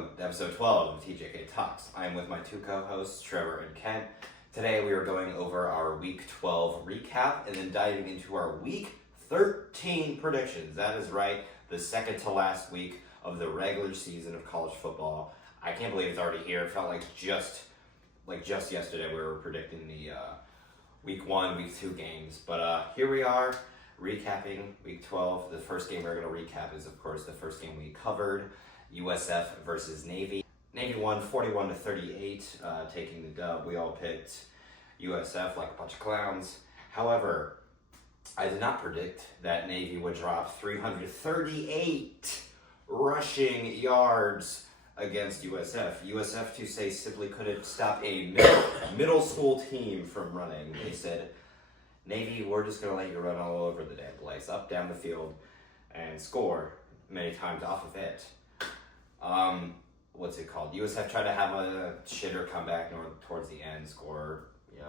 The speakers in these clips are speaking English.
welcome to episode 12 of TJK Talks. I am with my two co-hosts, Trevor and Kent. Today we are going over our Week 12 recap and then diving into our Week 13 predictions. That is right, the second to last week of the regular season of college football. I can't believe it's already here. It felt like just yesterday we were predicting the Week 1, Week 2 games. But here we are, recapping Week 12. The first game we're going to recap is, of course, the first game we covered, USF versus Navy. Navy won 41-38, taking the dub. We all picked USF like a bunch of clowns. However, I did not predict that Navy would drop 338 rushing yards against USF. USF, to say simply, couldn't stop a middle school team from running. They said, Navy, we're just going to let you run all over the damn place, up, down the field, and score many times off of it. What's it called? USF tried to have a shitter comeback towards the end, score, a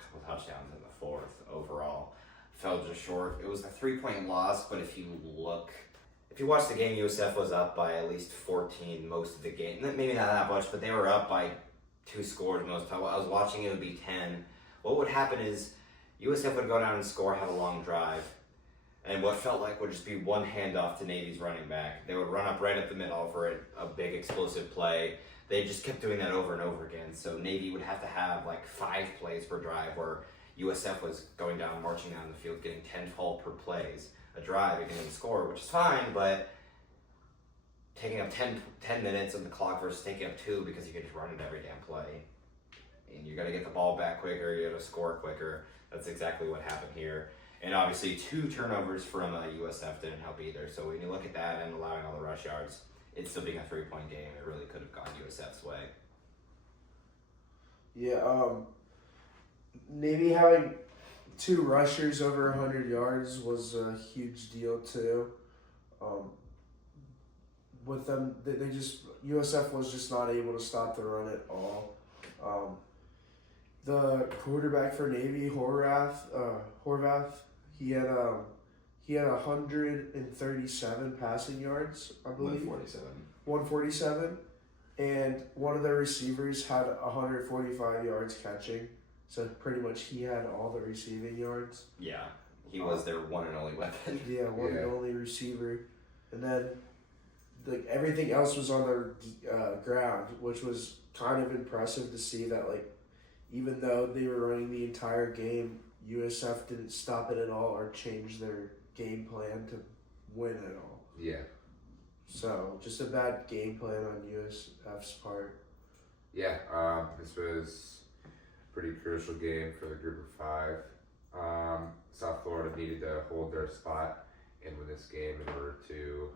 couple touchdowns in the fourth overall. Fell just short. It was a 3-point loss, but if you watch the game, USF was up by at least 14 most of the game. Maybe not that much, but they were up by 2 scores most of the time. I was watching, it would be 10. What would happen is USF would go down and score, have a long drive, and what felt like would just be one handoff to Navy's running back. They would run up right at the middle for a big explosive play. They just kept doing that over and over again. So Navy would have to have like 5 plays per drive, where USF was going down, marching down the field, getting 10-12 per plays a drive and getting a score, which is fine, but taking up 10 minutes on the clock versus taking up 2 because you can just run it every damn play. And you got to get the ball back quicker, you got to score quicker. That's exactly what happened here. And obviously 2 turnovers from USF didn't help either. So when you look at that and allowing all the rush yards, it's still being a 3-point game. It really could have gone USF's way. Yeah, Navy having 2 rushers over 100 yards was a huge deal too. With them, USF was just not able to stop the run at all. The quarterback for Navy, Horvath, he had 137 passing yards, I believe. 147. And one of the receivers had 145 yards catching. So pretty much he had all the receiving yards. Yeah, he was their one and only weapon. Yeah, and only receiver. And then everything else was on the ground, which was kind of impressive to see that, even though they were running the entire game, USF didn't stop it at all or change their game plan to win at all. Yeah. So, just a bad game plan on USF's part. Yeah, this was a pretty crucial game for the group of 5. South Florida needed to hold their spot and win this game in order to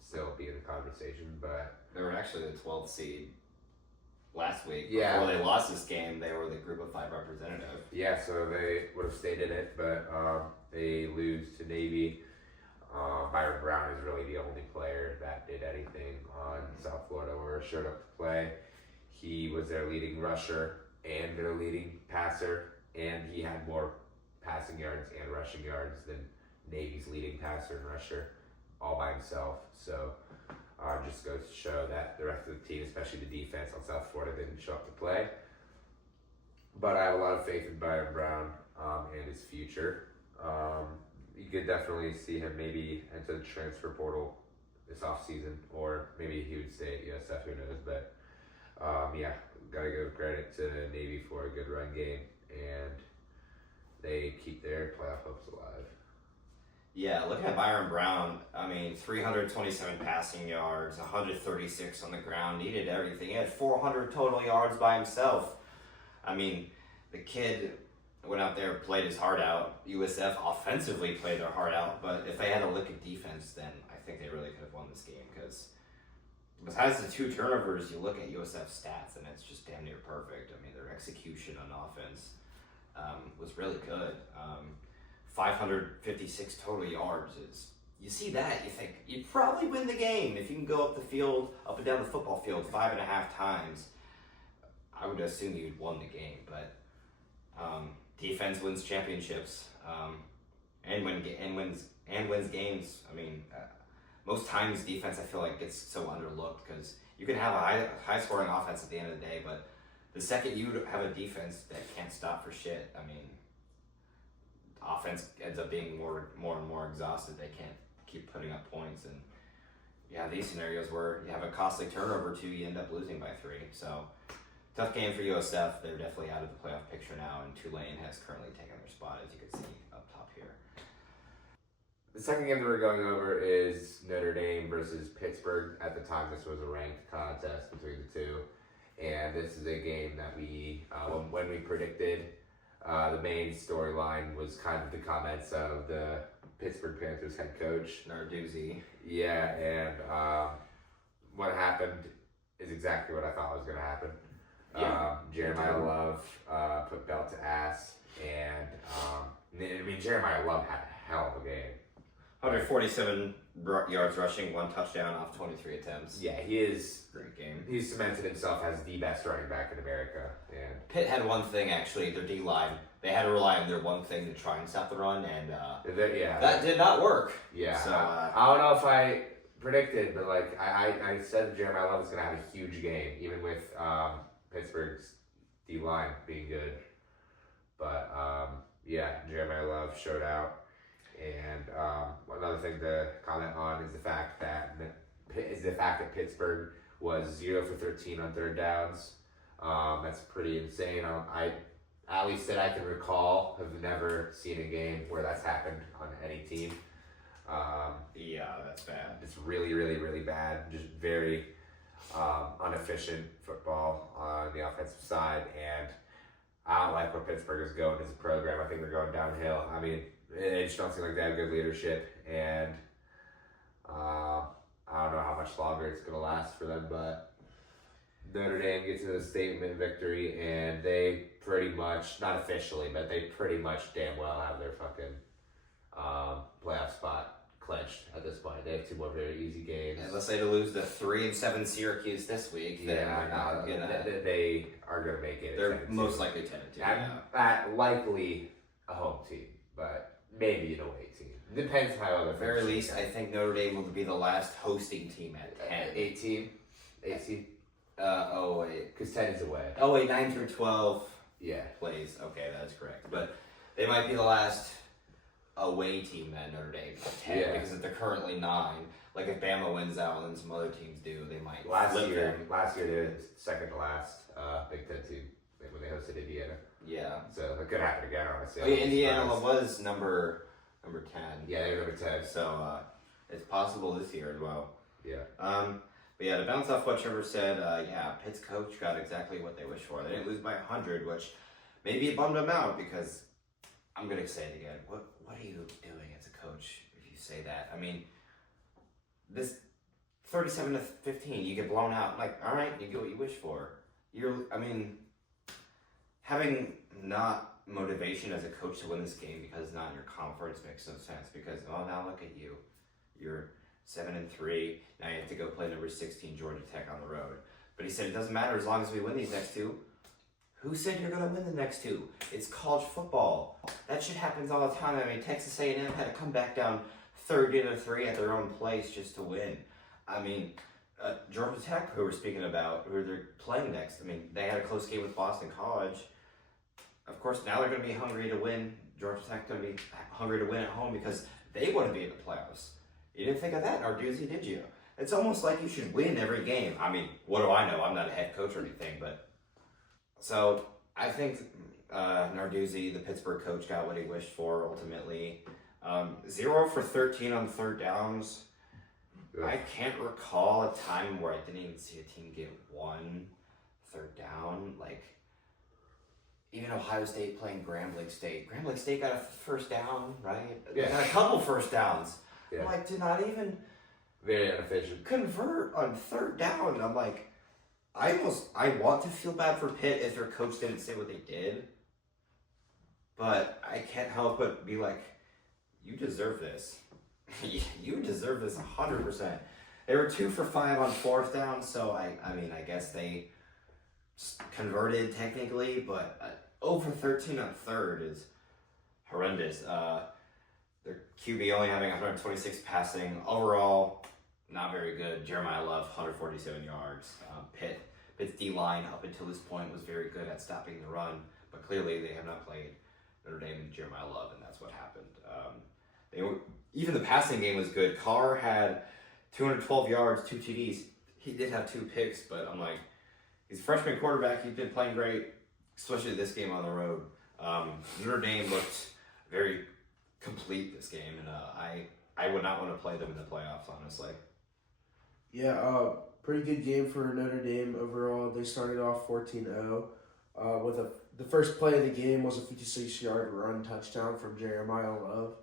still be in the conversation, but They were actually the 12th seed last week. Yeah. Before they lost this game, they were the group of 5 representative. yeah, so they would have stayed in it, but they lose to Navy. Byron Brown is really the only player that did anything on South Florida or showed up to play. He was their leading rusher and their leading passer, and he had more passing yards and rushing yards than Navy's leading passer and rusher all by himself. So just goes to show that the rest of the team, especially the defense on South Florida, didn't show up to play. But I have a lot of faith in Byron Brown and his future. You could definitely see him maybe enter the transfer portal this offseason, or maybe he would stay at USF, who knows. But gotta give credit to Navy for a good run game, and they keep their playoff hopes alive. Yeah, looking at Byron Brown, 327 passing yards, 136 on the ground, he did everything. He had 400 total yards by himself. The kid went out there, played his heart out. USF offensively played their heart out, but if they had to look at defense, then I think they really could have won this game, because besides the 2 turnovers, you look at USF's stats, and it's just damn near perfect. Their execution on offense was really good. 556 total yards is, you see that, you think you'd probably win the game if you can go up the field, up and down the football field 5.5 times. I would assume you'd won the game, but defense wins championships and wins games. most times defense I feel like gets so underlooked because you can have a high scoring offense at the end of the day, but the second you have a defense that can't stop for shit, I mean, offense ends up being more and more exhausted. They can't keep putting up points, and you have these scenarios where you have a costly turnover too, you end up losing by 3. So tough game for USF. They're definitely out of the playoff picture now, and Tulane has currently taken their spot, as you can see up top here. The second game that we're going over is Notre Dame versus Pittsburgh. At the time, this was a ranked contest between the two. And this is a game that we, when we predicted, the main storyline was kind of the comments of the Pittsburgh Panthers head coach. Narduzzi. Yeah, and what happened is exactly what I thought was going to happen. Yeah. Jeremiah Love put belt to ass, and I mean, Jeremiah Love had a hell of a game. 147 yards rushing, 1 touchdown off 23 attempts. Yeah, he is. Great game. He's cemented himself as the best running back in America. And Pitt had one thing, actually, their D-line. They had to rely on their one thing to try and stop the run, and that did not work. Yeah. So, I don't know if I predicted, but like I said Jeremiah Love is going to have a huge game, even with Pittsburgh's D-line being good. But yeah, Jeremiah Love showed out. And another thing to comment on is the fact that Pittsburgh was 0 for 13 on third downs. That's pretty insane. I at least that I can recall, have never seen a game where that's happened on any team. Yeah, that's bad. It's really, really, really bad. Just very inefficient football on the offensive side, and I don't like where Pittsburgh is going as a program. I think they're going downhill. I mean, it just don't seem like they have good leadership, and I don't know how much longer it's going to last for them, but Notre Dame gets a statement victory, and they pretty much, not officially, but they pretty much damn well have their fucking playoff spot clinched at this point. They have 2 more very easy games. Unless they lose the 3-7 Syracuse this week, then they are going to make it. They're most likely 10-2. Likely a home team, but maybe an away team. Depends how other. At the very least, I think Notre Dame will be the last hosting team at 10. 18. Oh wait, because 10 is away. Oh wait, 9 through 12. Yeah. Plays. Okay, that's correct. But they might be the last away team at Notre Dame at 10 because if they're currently 9. Like if Bama wins out and then some other teams do, they might Last flip year them. they were second to last Big Ten team when they hosted Indiana. Yeah. So it could happen again, honestly. Oh, yeah, Indiana was number 10. Yeah, they were number 10. So it's possible this year as well. Yeah. But yeah, to bounce off what Trevor said, Pitt's coach got exactly what they wished for. They didn't lose by 100, which maybe it bummed them out because I'm gonna say it again. What are you doing as a coach if you say that? I mean, this 37-15, you get blown out. Like, all right, you get what you wish for. Having not motivation as a coach to win this game because it's not in your conference makes no sense. Because now look at you, you're 7-3. Now you have to go play number 16 Georgia Tech on the road. But he said it doesn't matter as long as we win these next 2. Who said you're gonna win the next 2? It's college football. That shit happens all the time. I mean, Texas A&M had to come back down 30-3 at their own place just to win. I mean, Georgia Tech, who we're speaking about, who they're playing next. I mean, they had a close game with Boston College. Of course, now they're going to be hungry to win. Georgia Tech's going to be hungry to win at home because they want to be in the playoffs. You didn't think of that, Narduzzi, did you? It's almost like you should win every game. I mean, what do I know? I'm not a head coach or anything, but... So, I think Narduzzi, the Pittsburgh coach, got what he wished for, ultimately. 0 for 13 on third downs. Good. I can't recall a time where I didn't even see a team get 1 third down. Like, even Ohio State playing Grambling State. Grambling State got a first down, right? Yeah. They got a couple first downs. Yeah. Like, did not even Very inefficient. convert on third down. I'm like, I want to feel bad for Pitt if their coach didn't say what they did. But I can't help but be like, you deserve this. You deserve this 100%. They were 2 for 5 on fourth down, so I mean, I guess they converted technically, but over 13 on third is horrendous. Their QB only having 126 passing. Overall, not very good. Jeremiah Love, 147 yards. Pitt's D-line up until this point was very good at stopping the run, but clearly they have not played Notre Dame and Jeremiah Love, and that's what happened. Even the passing game was good. Carr had 212 yards, 2 TDs. He did have 2 picks, but I'm like, he's a freshman quarterback. He's been playing great, especially this game on the road. Notre Dame looked very complete this game, and I would not want to play them in the playoffs, honestly. Yeah, pretty good game for Notre Dame overall. They started off 14-0 with the first play of the game was a 56-yard run touchdown from Jeremiah Love.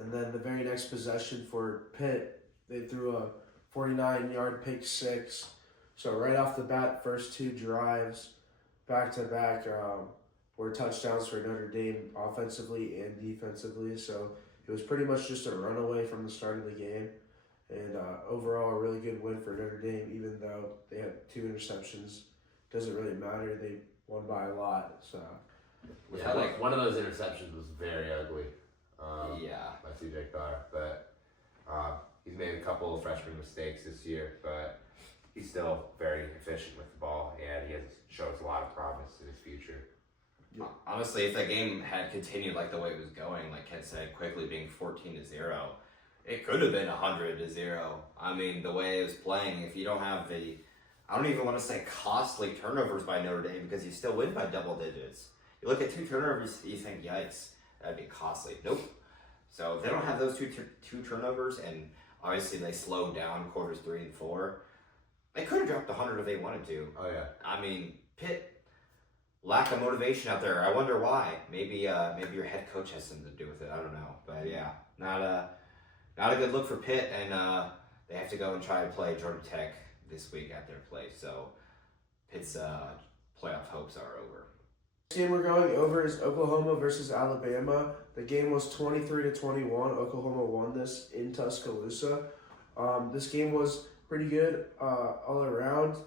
And then the very next possession for Pitt, they threw a 49-yard pick six. So right off the bat, first 2 drives back-to-back were touchdowns for Notre Dame offensively and defensively. So it was pretty much just a runaway from the start of the game. And overall, a really good win for Notre Dame, even though they had 2 interceptions. Doesn't really matter. They won by a lot. So Yeah, like one of those interceptions was very ugly. Yeah. By CJ Carr, but he's made a couple of freshman mistakes this year, but he's still very efficient with the ball, and he shows a lot of promise in his future. Yeah. Honestly, if that game had continued like the way it was going, like Ken said, quickly being 14-0, it could have been 100-0. I mean, the way it was playing, if you don't have I don't even want to say costly turnovers by Notre Dame because you still win by double digits. You look at 2 turnovers, you think, yikes, that'd be costly. Nope. So if they don't have those two turnovers, and obviously they slowed down quarters 3 and 4, they could have dropped 100 if they wanted to. Oh yeah. I mean, Pitt, lack of motivation out there. I wonder why. Maybe your head coach has something to do with it. I don't know. But yeah, not a good look for Pitt, and they have to go and try to play Georgia Tech this week at their place. So Pitt's playoff hopes are over. The game we're going over is Oklahoma versus Alabama. The game was 23-21. Oklahoma won this in Tuscaloosa. This game was pretty good all around,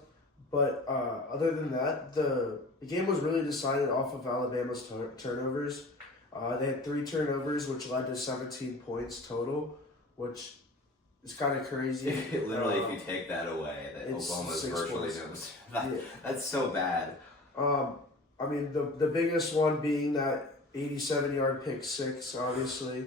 but other than that, the game was really decided off of Alabama's turnovers. They had 3 turnovers, which led to 17 points total, which is kind of crazy. Literally, if you take that away, that Oklahoma's virtually knows. That's so bad. I mean, the biggest one being that 87-yard pick six, obviously.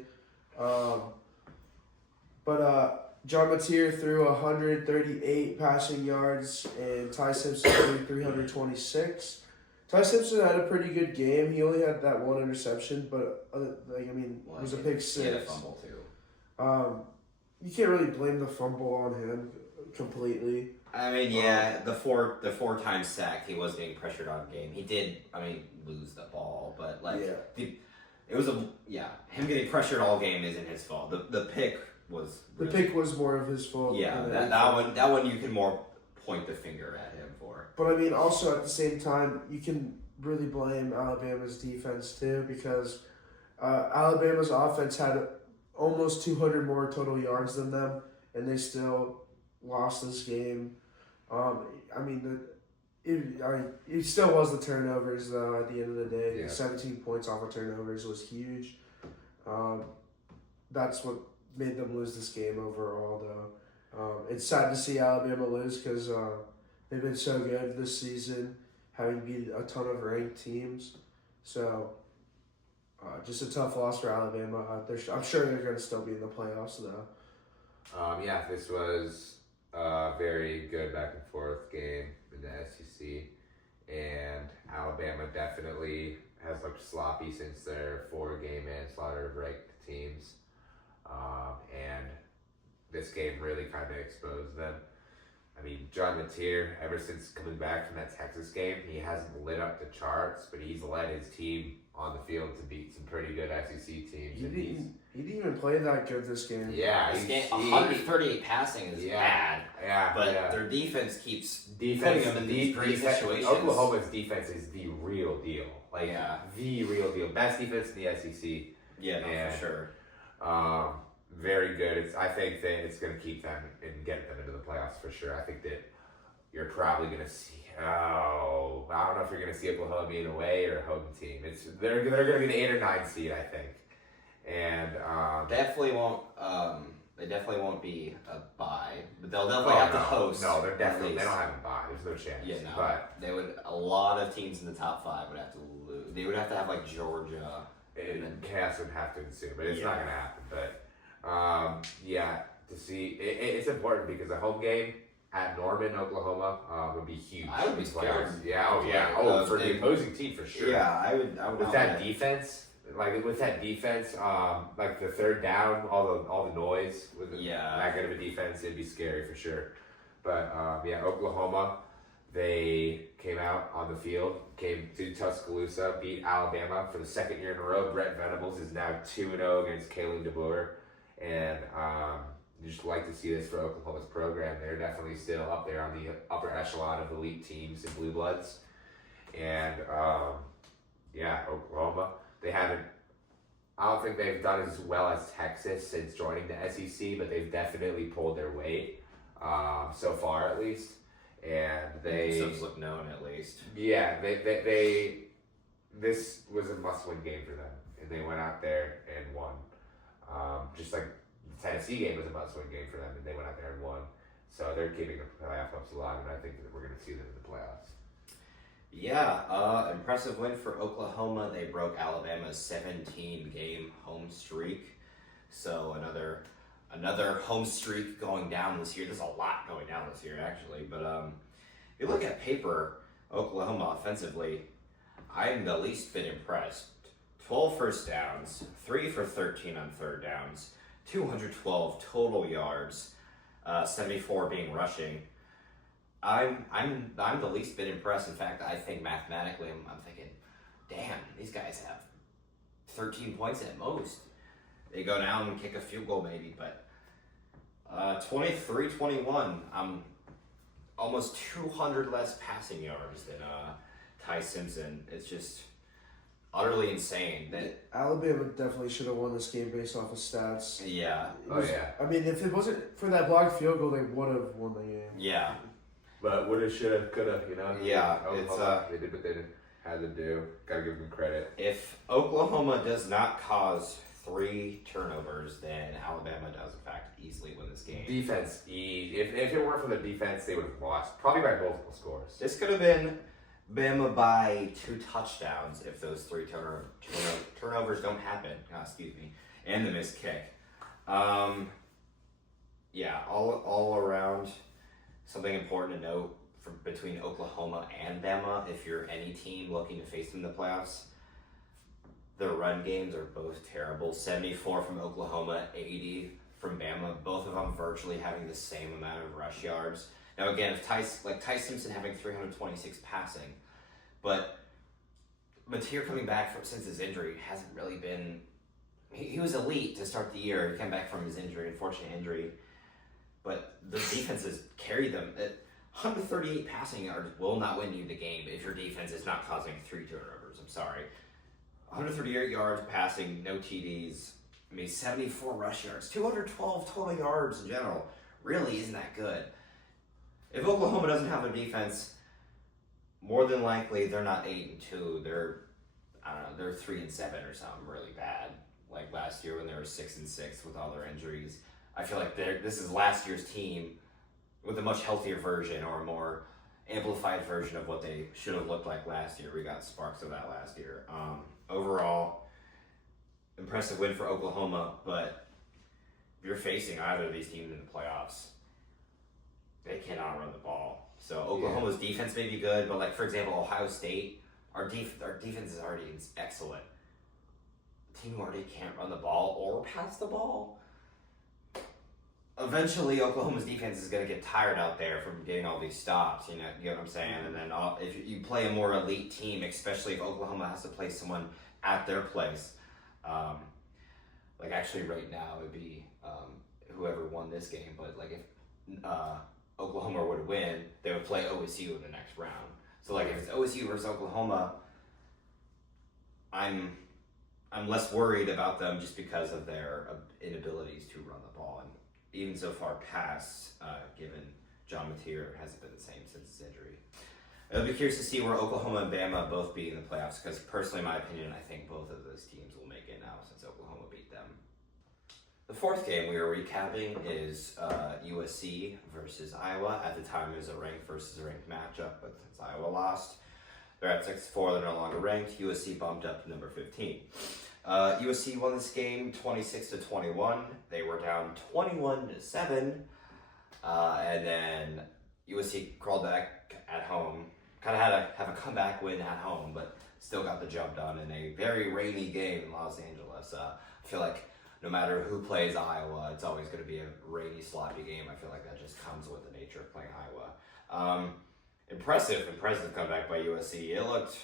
But John Mateer threw 138 passing yards, and Ty Simpson threw 326. Ty Simpson had a pretty good game. He only had that 1 interception, but it was a pick six. He had a fumble too. You can't really blame the fumble on him completely. I mean, yeah, the 4 times sacked, he was getting pressured on game. He did, lose the ball, but him getting pressured all game isn't his fault. The pick was really, the pick was more of his fault. Yeah, that one you can more point the finger at him for. But I mean, also at the same time, you can really blame Alabama's defense too, because Alabama's offense had almost 200 more total yards than them, and they still lost this game. It still was the turnovers, though, at the end of the day. Yeah. 17 points off of turnovers was huge. That's what made them lose this game overall, though. It's sad to see Alabama lose because they've been so good this season, having beat a ton of ranked teams. So, just a tough loss for Alabama. I'm sure they're going to still be in the playoffs, though. This was a very good back and forth game in the SEC, and Alabama definitely has looked sloppy since their 4-game manslaughter of ranked teams, and this game really kind of exposed them. I mean, John Mateer, ever since coming back from that Texas game, he hasn't lit up the charts, but he's led his team on the field to beat some pretty good SEC teams. He didn't even play that good this game. Yeah, this game, 138 passing is bad. Yeah, but their defense keeps putting them in these great situations. Oklahoma's defense is the real deal. The real deal. Best defense in the SEC. Yeah, for sure. Very good. I think that it's going to keep them and get them into the playoffs for sure. I think that you're probably going to see. I don't know if you're going to see Oklahoma being away or a home team. They're going to be the 8 or 9 seed, I think. And definitely won't. They definitely won't be a bye, but they'll definitely have to host. No, they're definitely. at They least. don't have a bye. There's no chance. Yeah, no. But They would. A lot of teams in the top 5 would have to lose. They would have to have like Georgia. chaos would have to ensue, but it's not Yeah. going to happen. But yeah, to see it's important because the home game at Norman, Oklahoma, would be huge. I would be scared. Yeah, oh yeah, for the opposing team for sure. Yeah, I would. With that defense, like the third down, all the noise with that good of a defense, it'd be scary for sure. But Oklahoma, they came out on the field, came to Tuscaloosa, beat Alabama for the second year in a row. Brett Venables is now 2-0 against Kalen DeBoer, and just like to see this for Oklahoma's program. They're definitely still up there on the upper echelon of elite teams and blue bloods, and Oklahoma. They haven't. I don't think they've done as well as Texas since joining the SEC, but they've definitely pulled their weight so far, at least. And they look known at least. Yeah, they this was a must-win game for them, and they went out there and won. Just like the Tennessee game was a must-win game for them, and they went out there and won. So they're keeping the playoff hopes alive, and I think that we're going to see them in the playoffs. Yeah, impressive win for Oklahoma. They broke Alabama's 17-game home streak. So another home streak going down this year. There's a lot going down this year, actually. But if you look at paper, Oklahoma offensively, I'm the least bit impressed. 12 first downs, 3 for 13 on third downs, 212 total yards, 74 being rushing. I'm the least bit impressed. In fact, I think mathematically, I'm thinking, damn, these guys have 13 points at most. They go down and kick a field goal maybe, but 23-21. I'm almost 200 less passing yards than Ty Simpson. It's just utterly insane. That Alabama definitely should have won this game based off of stats. yeah, I mean, if it wasn't for that blocked field goal, they would have won the game. yeah. But woulda, shoulda, coulda, Yeah, they did what they had to do. Gotta give them credit. If Oklahoma does not cause 3 turnovers, then Alabama does in fact easily win this game. Defense, if it weren't for the defense, they would have lost, probably by multiple scores. This could have been Bama by 2 touchdowns if those 3 turnovers don't happen. And the missed kick. All around. Something important to note between Oklahoma and Bama, if you're any team looking to face them in the playoffs, the run games are both terrible. 74 from Oklahoma, 80 from Bama, both of them virtually having the same amount of rush yards. Now again, if Ty Simpson having 326 passing, but Mateer coming back since his injury hasn't really been. He was elite to start the year. He came back from his unfortunate injury. But the defenses carried them. 138 passing yards will not win you the game if your defense is not causing 3 turnovers. I'm sorry. 138 yards passing, no TDs. 74 rush yards, 212 total yards in general. Really isn't that good. If Oklahoma doesn't have their defense, more than likely they're not 8-2. They're 3-7 or something really bad. Like last year when they were 6-6 with all their injuries. I feel like this is last year's team with a much healthier version or a more amplified version of what they should have looked like last year. We got sparks of that last year. Overall, impressive win for Oklahoma, but if you're facing either of these teams in the playoffs, they cannot run the ball. So Oklahoma's defense may be good, but like for example, Ohio State, our defense is already excellent. The team already can't run the ball or pass the ball. Eventually, Oklahoma's defense is going to get tired out there from getting all these stops. You know what I'm saying? And then if you play a more elite team, especially if Oklahoma has to play someone at their place, like actually right now it would be whoever won this game. But like if Oklahoma would win, they would play OSU in the next round. So like if it's OSU versus Oklahoma, I'm less worried about them just because of their inabilities to run the ball. And even so far past, given John Mateer hasn't been the same since his injury. I'll be curious to see where Oklahoma and Bama both be in the playoffs, because personally, in my opinion, I think both of those teams will make it now since Oklahoma beat them. The fourth game we were recapping is USC versus Iowa. At the time, it was a ranked versus a ranked matchup, but since Iowa lost, they're at 6-4. They're no longer ranked. USC bumped up to number 15. USC won this game 26-21. They were down 21-7, and then USC crawled back at home. Kind of had to have a comeback win at home, but still got the job done in a very rainy game in Los Angeles. I feel like no matter who plays Iowa, it's always going to be a rainy, sloppy game. I feel like that just comes with the nature of playing Iowa. Impressive comeback by USC. It looked,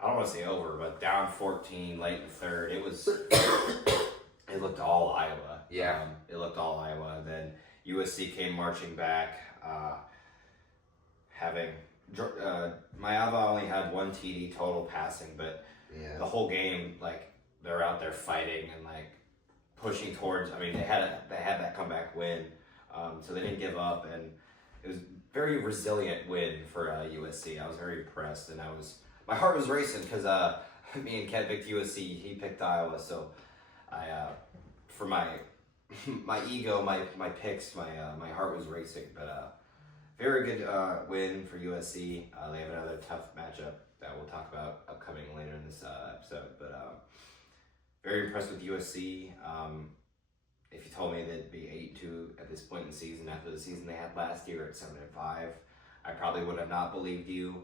I don't want to say over, but down 14 late in the third. It looked all Iowa. Yeah. It looked all Iowa. And then USC came marching back, having Mayava only had one TD total passing, but the whole game, like, they're out there fighting and like pushing towards. I mean, they had that comeback win, so they didn't give up, and it was a very resilient win for USC. I was very impressed, and my heart was racing because me and Ken picked USC, he picked Iowa, so I for my ego, my picks, my heart was racing, but very good win for USC. They have another tough matchup that we'll talk about upcoming later in this episode, but very impressed with USC. If you told me they'd be 8-2 at this point in the season after the season they had last year at 7-5, I probably would have not believed you.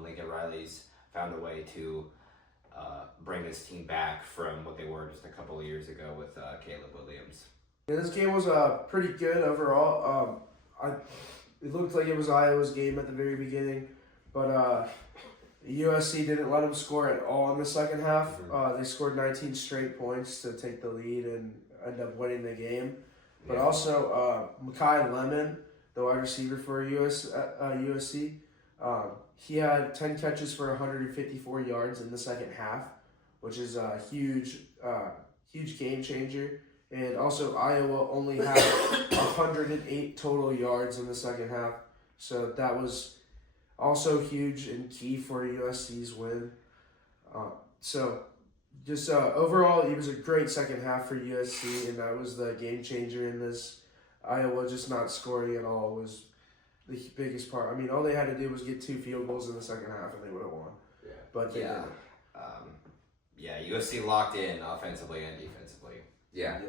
Lincoln Riley's found a way to bring this team back from what they were just a couple of years ago with Caleb Williams. Yeah, this game was pretty good overall. It looked like it was Iowa's game at the very beginning, but USC didn't let them score at all in the second half. They scored 19 straight points to take the lead and end up winning the game. But also, Mekhi Lemon, the wide receiver for USC, he had 10 catches for 154 yards in the second half, which is a huge game changer. And also, Iowa only had 108 total yards in the second half. So that was also huge and key for USC's win. Overall, it was a great second half for USC, and that was the game changer in this. Iowa just not scoring at all was the biggest part. I mean, all they had to do was get 2 field goals in the second half, and they would have won. Yeah. But they didn't. USC locked in offensively and defensively. Yeah,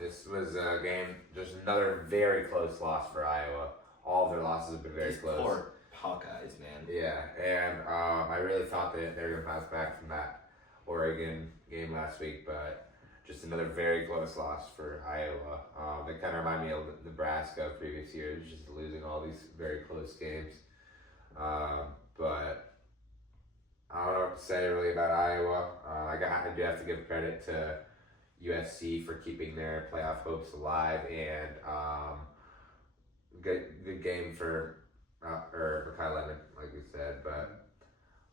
this was a game, just another very close loss for Iowa. All of their losses have been very close. Poor Hawkeyes, man. Yeah, and I really thought that they were going to bounce back from that Oregon game last week, but just another very close loss for Iowa. They kind of remind me of Nebraska previous years, just losing all these very close games. But I don't know what to say really about Iowa. I do have to give credit to USC for keeping their playoff hopes alive, and good game for Mekhi Lemon, like we said. But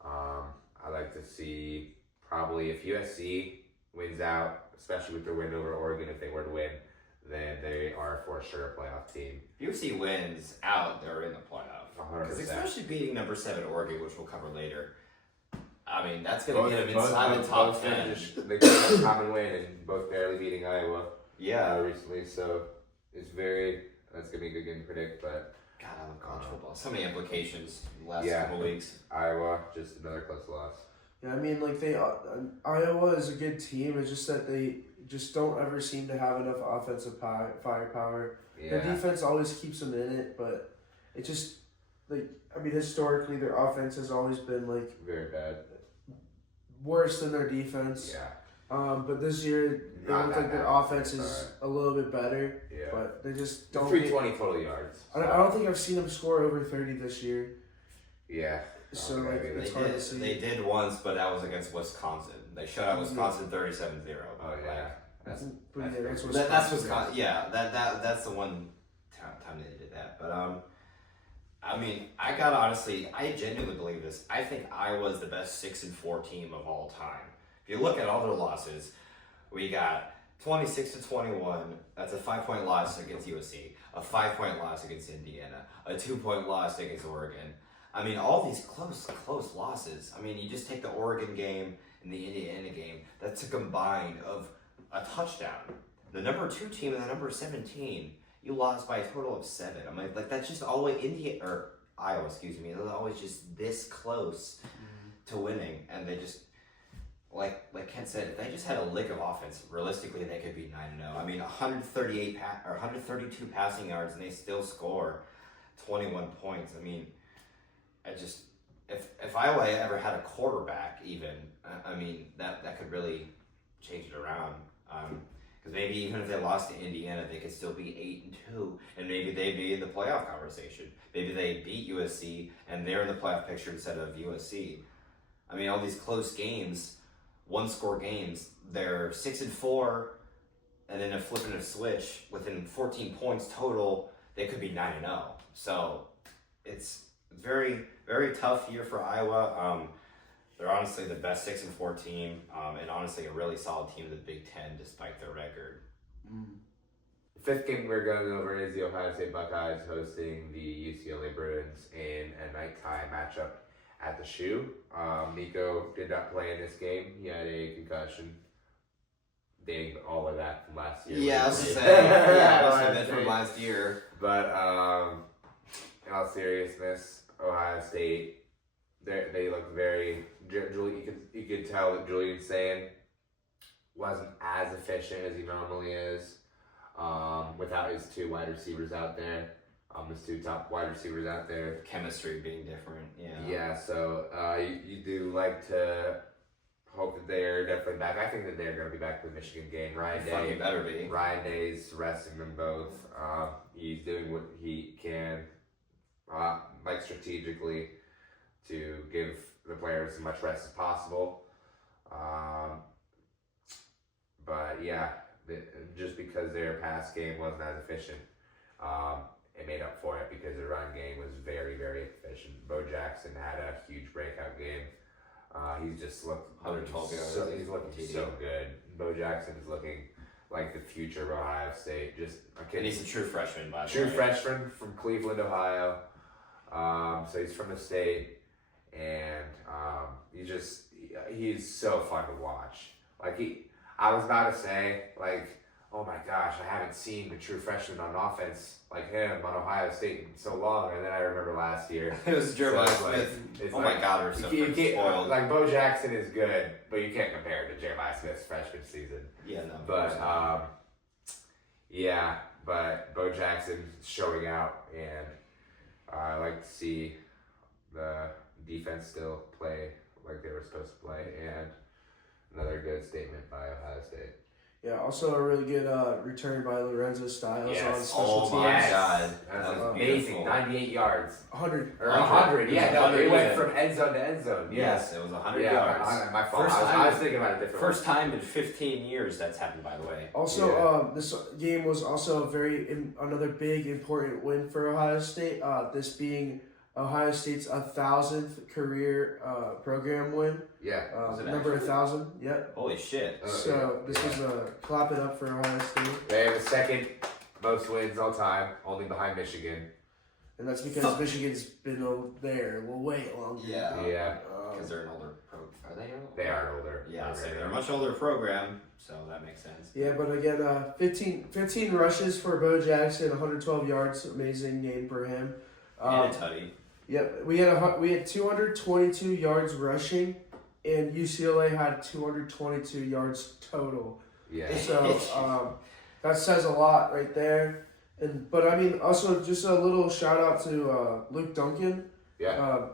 I like to see probably if USC wins out, especially with their win over Oregon, if they were to win, then they are for sure a playoff team. If USC wins out, they're in the playoff. 100%. Because especially beating number 7 Oregon, which we'll cover later. I mean, that's going to get them inside the top 10. They got a common win and both barely beating Iowa. Yeah. Recently, so that's going to be a good game to predict. But God, I love college football. So many implications in the last Yeah. couple weeks. Iowa, just another close loss. Yeah, I mean, like Iowa is a good team. It's just that they just don't ever seem to have enough offensive firepower. Yeah. Their defense always keeps them in it, but it just historically their offense has always been like Very bad. worse than their defense. Yeah. But this year it Not looks that like their bad. offense is a little bit better. Yeah. But they just don't. 320 total yards. I don't think I've seen them score over 30 this year. Yeah. So Okay, like maybe it's hard to see. They did once, but that was against Wisconsin. They shut out Wisconsin 37-0. Oh, yeah. That's Wisconsin. Yeah, that's the one time they did that. But I mean, I genuinely believe this. I think Iowa's the best 6-4 team of all time. If you look at all their losses, we got 26-21. That's a 5-point loss against USC, a 5-point loss against Indiana, a 2-point loss against Oregon. I mean, all these close losses. I mean, you just take the Oregon game and the Indiana game. That's a combined of a touchdown. the number 2 team and the number 17, you lost by a total of 7. I'm like that's just always Iowa, excuse me, they're always just this close to winning, and they just like Ken said, if they just had a lick of offense, realistically they could be 9-0. I mean, 132 passing yards, and they still score 21 points. I mean, if Iowa ever had a quarterback, even, I mean, that could really change it around. Because maybe even if they lost to Indiana, they could still be 8-2, and maybe they'd be in the playoff conversation. Maybe they beat USC and they're in the playoff picture instead of USC. I mean, all these close games, one-score games, they're 6-4, and then a flip and a switch within 14 points total, they could be 9-0. So it's very, very tough year for Iowa. They're honestly the best 6-4 team, and honestly a really solid team in the Big Ten despite their record. The fifth game we're going over is the Ohio State Buckeyes hosting the UCLA Bruins in a nighttime matchup at the Shoe. Nico did not play in this game. He had a concussion. Dating all of that from last year. Yeah, I was just saying. Yeah, I was saying from last year. But in all seriousness, Ohio State, they look very. You could tell that Julian Sand wasn't as efficient as he normally is without his 2 wide receivers out there. His 2 top wide receivers out there. Chemistry being different, yeah. Yeah, so you do like to hope that they're definitely back. I think that they're going to be back for the Michigan game. Ryan Day's resting them both. He's doing what he can, like strategically, to give the players as much rest as possible. But yeah, just because their pass game wasn't as efficient, it made up for it because the run game was very, very efficient. Bo Jackson had a huge breakout game. He's just looked 112 yards. He's looking so good. Bo Jackson is looking like the future of Ohio State. Just a kid. And he's a true freshman, by the way. True freshman from Cleveland, Ohio. So he's from the state, and he's so fun to watch. I was about to say, oh my gosh, I haven't seen the true freshman on offense like him on Ohio State in so long. And then I remember last year. It was Jeremiah Smith. My God, we're so spoiled. Bo Jackson is good, but you can't compare it to Jeremiah Smith's freshman season. Yeah, no. But, but Bo Jackson showing out, and I like to see the defense still play like they were supposed to play, and another good statement by Ohio State. Yeah, also a really good return by Lorenzo Styles on special teams. Oh my God. That was amazing. 98 yards. 100. Or 100. Yeah, no, it went yeah. from end zone to end zone. Yes, it was 100 yards. My fault. I was thinking about it differently. First time in 15 years that's happened, by the way. Also, this game was also another big important win for Ohio State. This being Ohio State's 1,000th career program win. Yeah. Number 1,000. Yep. Holy shit. So this was clap it up for Ohio State. They have the second most wins all time, only behind Michigan. And that's because Michigan's been there way longer. Yeah. Because they're an older program. Are they older? They are older. Yeah, I'd say they're a much older program, so that makes sense. Yeah, but again, 15 rushes for Bo Jackson, 112 yards, amazing game for him. And a tutty. Yep, we had 222 yards rushing, and UCLA had 222 yards total. Yeah. So that says a lot right there. But I mean, also just a little shout out to Luke Duncan. Yeah.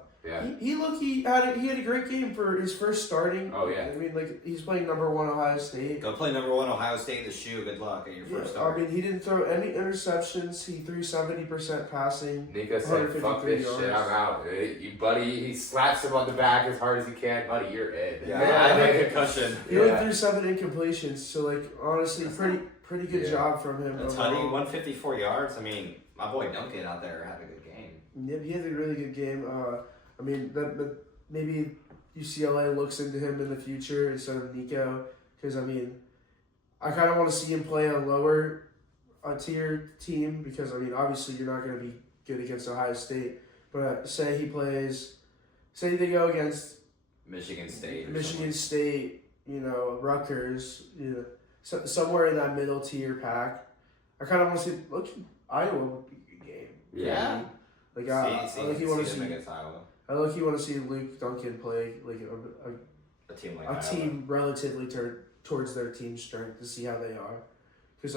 He had a great game for his first starting. Oh yeah. I mean, he's playing number 1 Ohio State. Go play number 1 Ohio State in the Shoe. Good luck at your first start. I mean, he didn't throw any interceptions. He threw 70% passing. Nico said, "Fuck this shit, I'm out." You buddy, he slaps him on the back as hard as he can. Buddy, you're in. Yeah, I had a concussion. He went through 7 incompletions. So honestly, pretty good job from him. A tutty, 154 yards. I mean, my boy Duncan out there had a good game. Yeah, he had a really good game. I mean, maybe UCLA looks into him in the future instead of Nico, because I mean, I kind of want to see him play a lower tier team, because I mean, obviously you're not going to be good against Ohio State, but say they go against Michigan State, Rutgers, somewhere in that middle tier pack. I kind of want to see. Look, Iowa would be a good game. Yeah. Like I look, you want to see. against Iowa. I look, you want to see Luke Duncan play like A team like a Iowa. team relatively towards their team strength to see how they are, because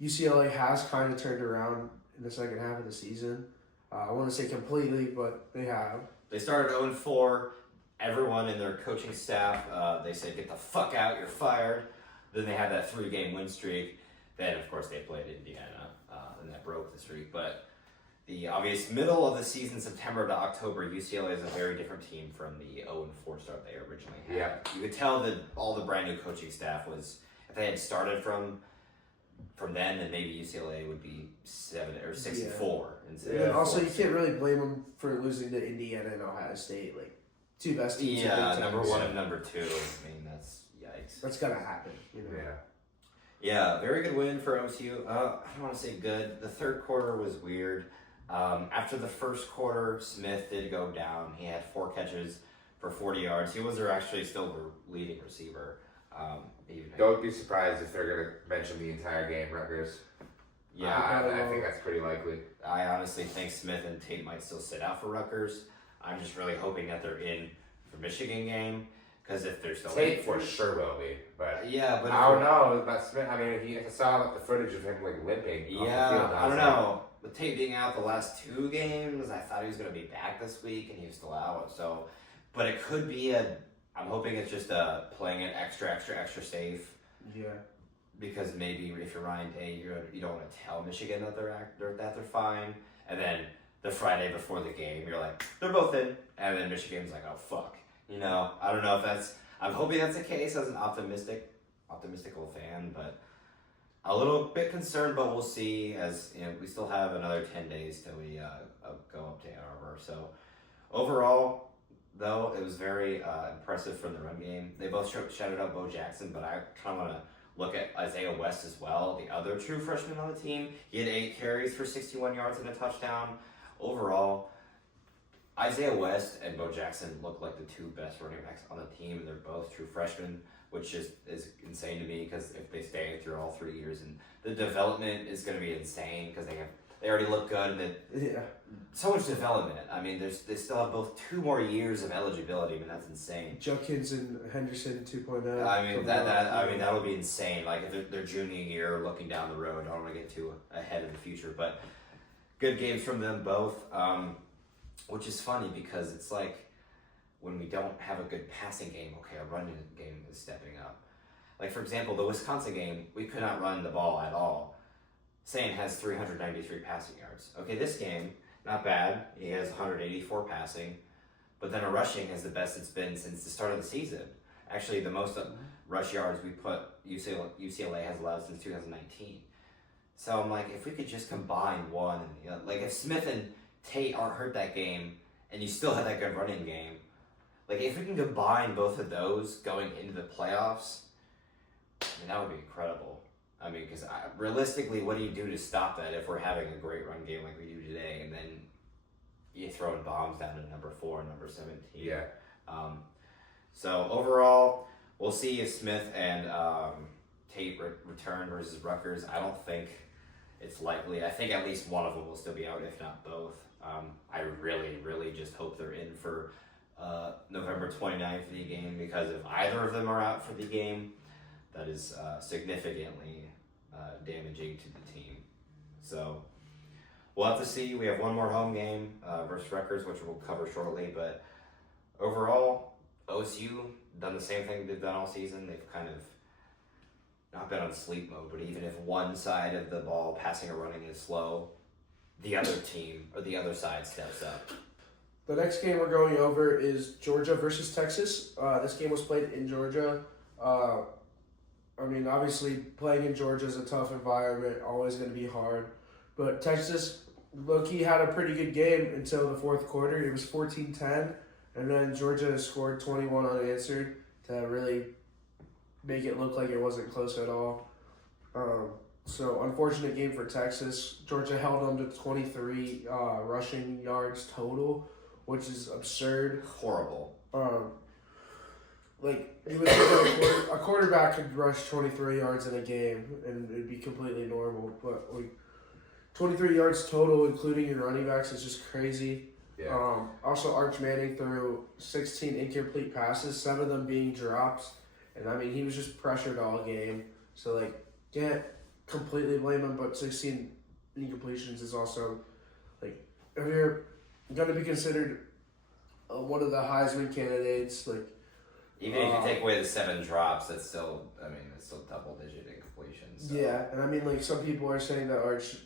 UCLA has kind of turned around in the second half of the season. I want to say completely, but they have. They started 0-4. Everyone in their coaching staff, they said, "Get the fuck out! You're fired." Then they had that 3-game win streak. Then, of course, they played Indiana, and that broke the streak. But the obvious middle of the season, September to October, UCLA is a very different team from the 0-4 start they originally had. Yeah. You could tell that all the brand new coaching staff was, if they had started from then maybe UCLA would be 7 or 6-4 instead. And then of also, 4. you can't really blame them for losing to Indiana and Ohio State, like 2 best teams. in Yeah, Big Ten. number 1 and number 2. I mean, that's yikes. That's gonna happen. You know. Yeah. Yeah, very good win for OSU. I don't want to say good. The third quarter was weird. After the first quarter, Smith did go down. He had 4 catches for 40 yards. He was actually still the leading receiver. Don't be surprised if they're going to mention the entire game, Rutgers. Yeah, I think that's pretty likely. I honestly think Smith and Tate might still sit out for Rutgers. I'm just really hoping that they're in for Michigan game, because if they're still Tate for sure will be, but yeah, but I don't know about Smith. I mean, if you saw the footage of him like limping, off the field, I don't know. With Tate being out the last 2 games, I thought he was going to be back this week, and he was still out. So, but it could be I'm hoping it's just playing it extra safe. Yeah. Because maybe if you're Ryan Day, you don't want to tell Michigan that they're fine, and then the Friday before the game, you're like, they're both in, and then Michigan's like, oh fuck, you know. I don't know if that's. I'm hoping that's the case as an optimistical fan, but a little bit concerned. But we'll see. As you know, we still have another 10 days till we go up to Ann Arbor. So overall, though, it was very impressive from the run game. They both shouted out Bo Jackson, but I kind of want to look at Isaiah West as well, the other true freshman on the team. He had 8 carries for 61 yards and a touchdown. Overall, Isaiah West and Bo Jackson look like the 2 best running backs on the team. They're both true freshmen, which is insane to me, because if they stay through all 3 years, and the development is going to be insane, because they already look good, and so much development. I mean, they still have both 2 more years of eligibility. I mean, that's insane. Judkins and Henderson 2.0. I mean that'll be insane. Like if their junior year, looking down the road. I don't want to get too ahead of the future, but good games from them both. Which is funny, because it's like when we don't have a good passing game, okay, a running game is stepping up. Like for example, the Wisconsin game, we could not run the ball at all. Sane has 393 passing yards. Okay, this game, not bad. He has 184 passing, but then a rushing is the best it's been since the start of the season. Actually, the most rush yards we put UCLA has allowed since 2019. So I'm like, if we could just combine one, like if Smith and Tate aren't hurt that game, and you still had that good running game, like if we can combine both of those going into the playoffs, I mean, that would be incredible. I mean, because realistically, what do you do to stop that if we're having a great run game like we do today, and then you're throwing bombs down to number 4 and number 17? Yeah. So overall, we'll see if Smith and Tate return versus Rutgers. I don't think it's likely. I think at least one of them will still be out, if not both. I really, really just hope they're in for November 29th for the game, because if either of them are out for the game, that is significantly damaging to the team. So we'll have to see. We have one more home game versus Rutgers, which we'll cover shortly. But overall, OSU done the same thing they've done all season. They've kind of not been on sleep mode, but even if one side of the ball, passing or running, is slow, the other team or the other side steps up. The next game we're going over is Georgia versus Texas. This game was played in Georgia. I mean, obviously, playing in Georgia is a tough environment, always going to be hard. But Texas, low-key, had a pretty good game until the fourth quarter. It was 14-10, and then Georgia scored 21 unanswered to really make it look like it wasn't close at all. So, unfortunate game for Texas. Georgia held them to 23 rushing yards total, which is absurd. Horrible. like you would think that a quarterback could rush 23 yards in a game and it'd be completely normal, but like 23 yards total, including your running backs, is just crazy. Yeah. Also, Arch Manning threw 16 incomplete passes, 7 of them being drops, and I mean he was just pressured all game. So like, can't completely blame him, but 16 incompletions is also like if you're going to be considered one of the Heisman candidates, like. Even if you take away the 7 drops, that's still, I mean, it's still double-digit incompletions. So. Yeah, and I mean, like, some people are saying that Arch,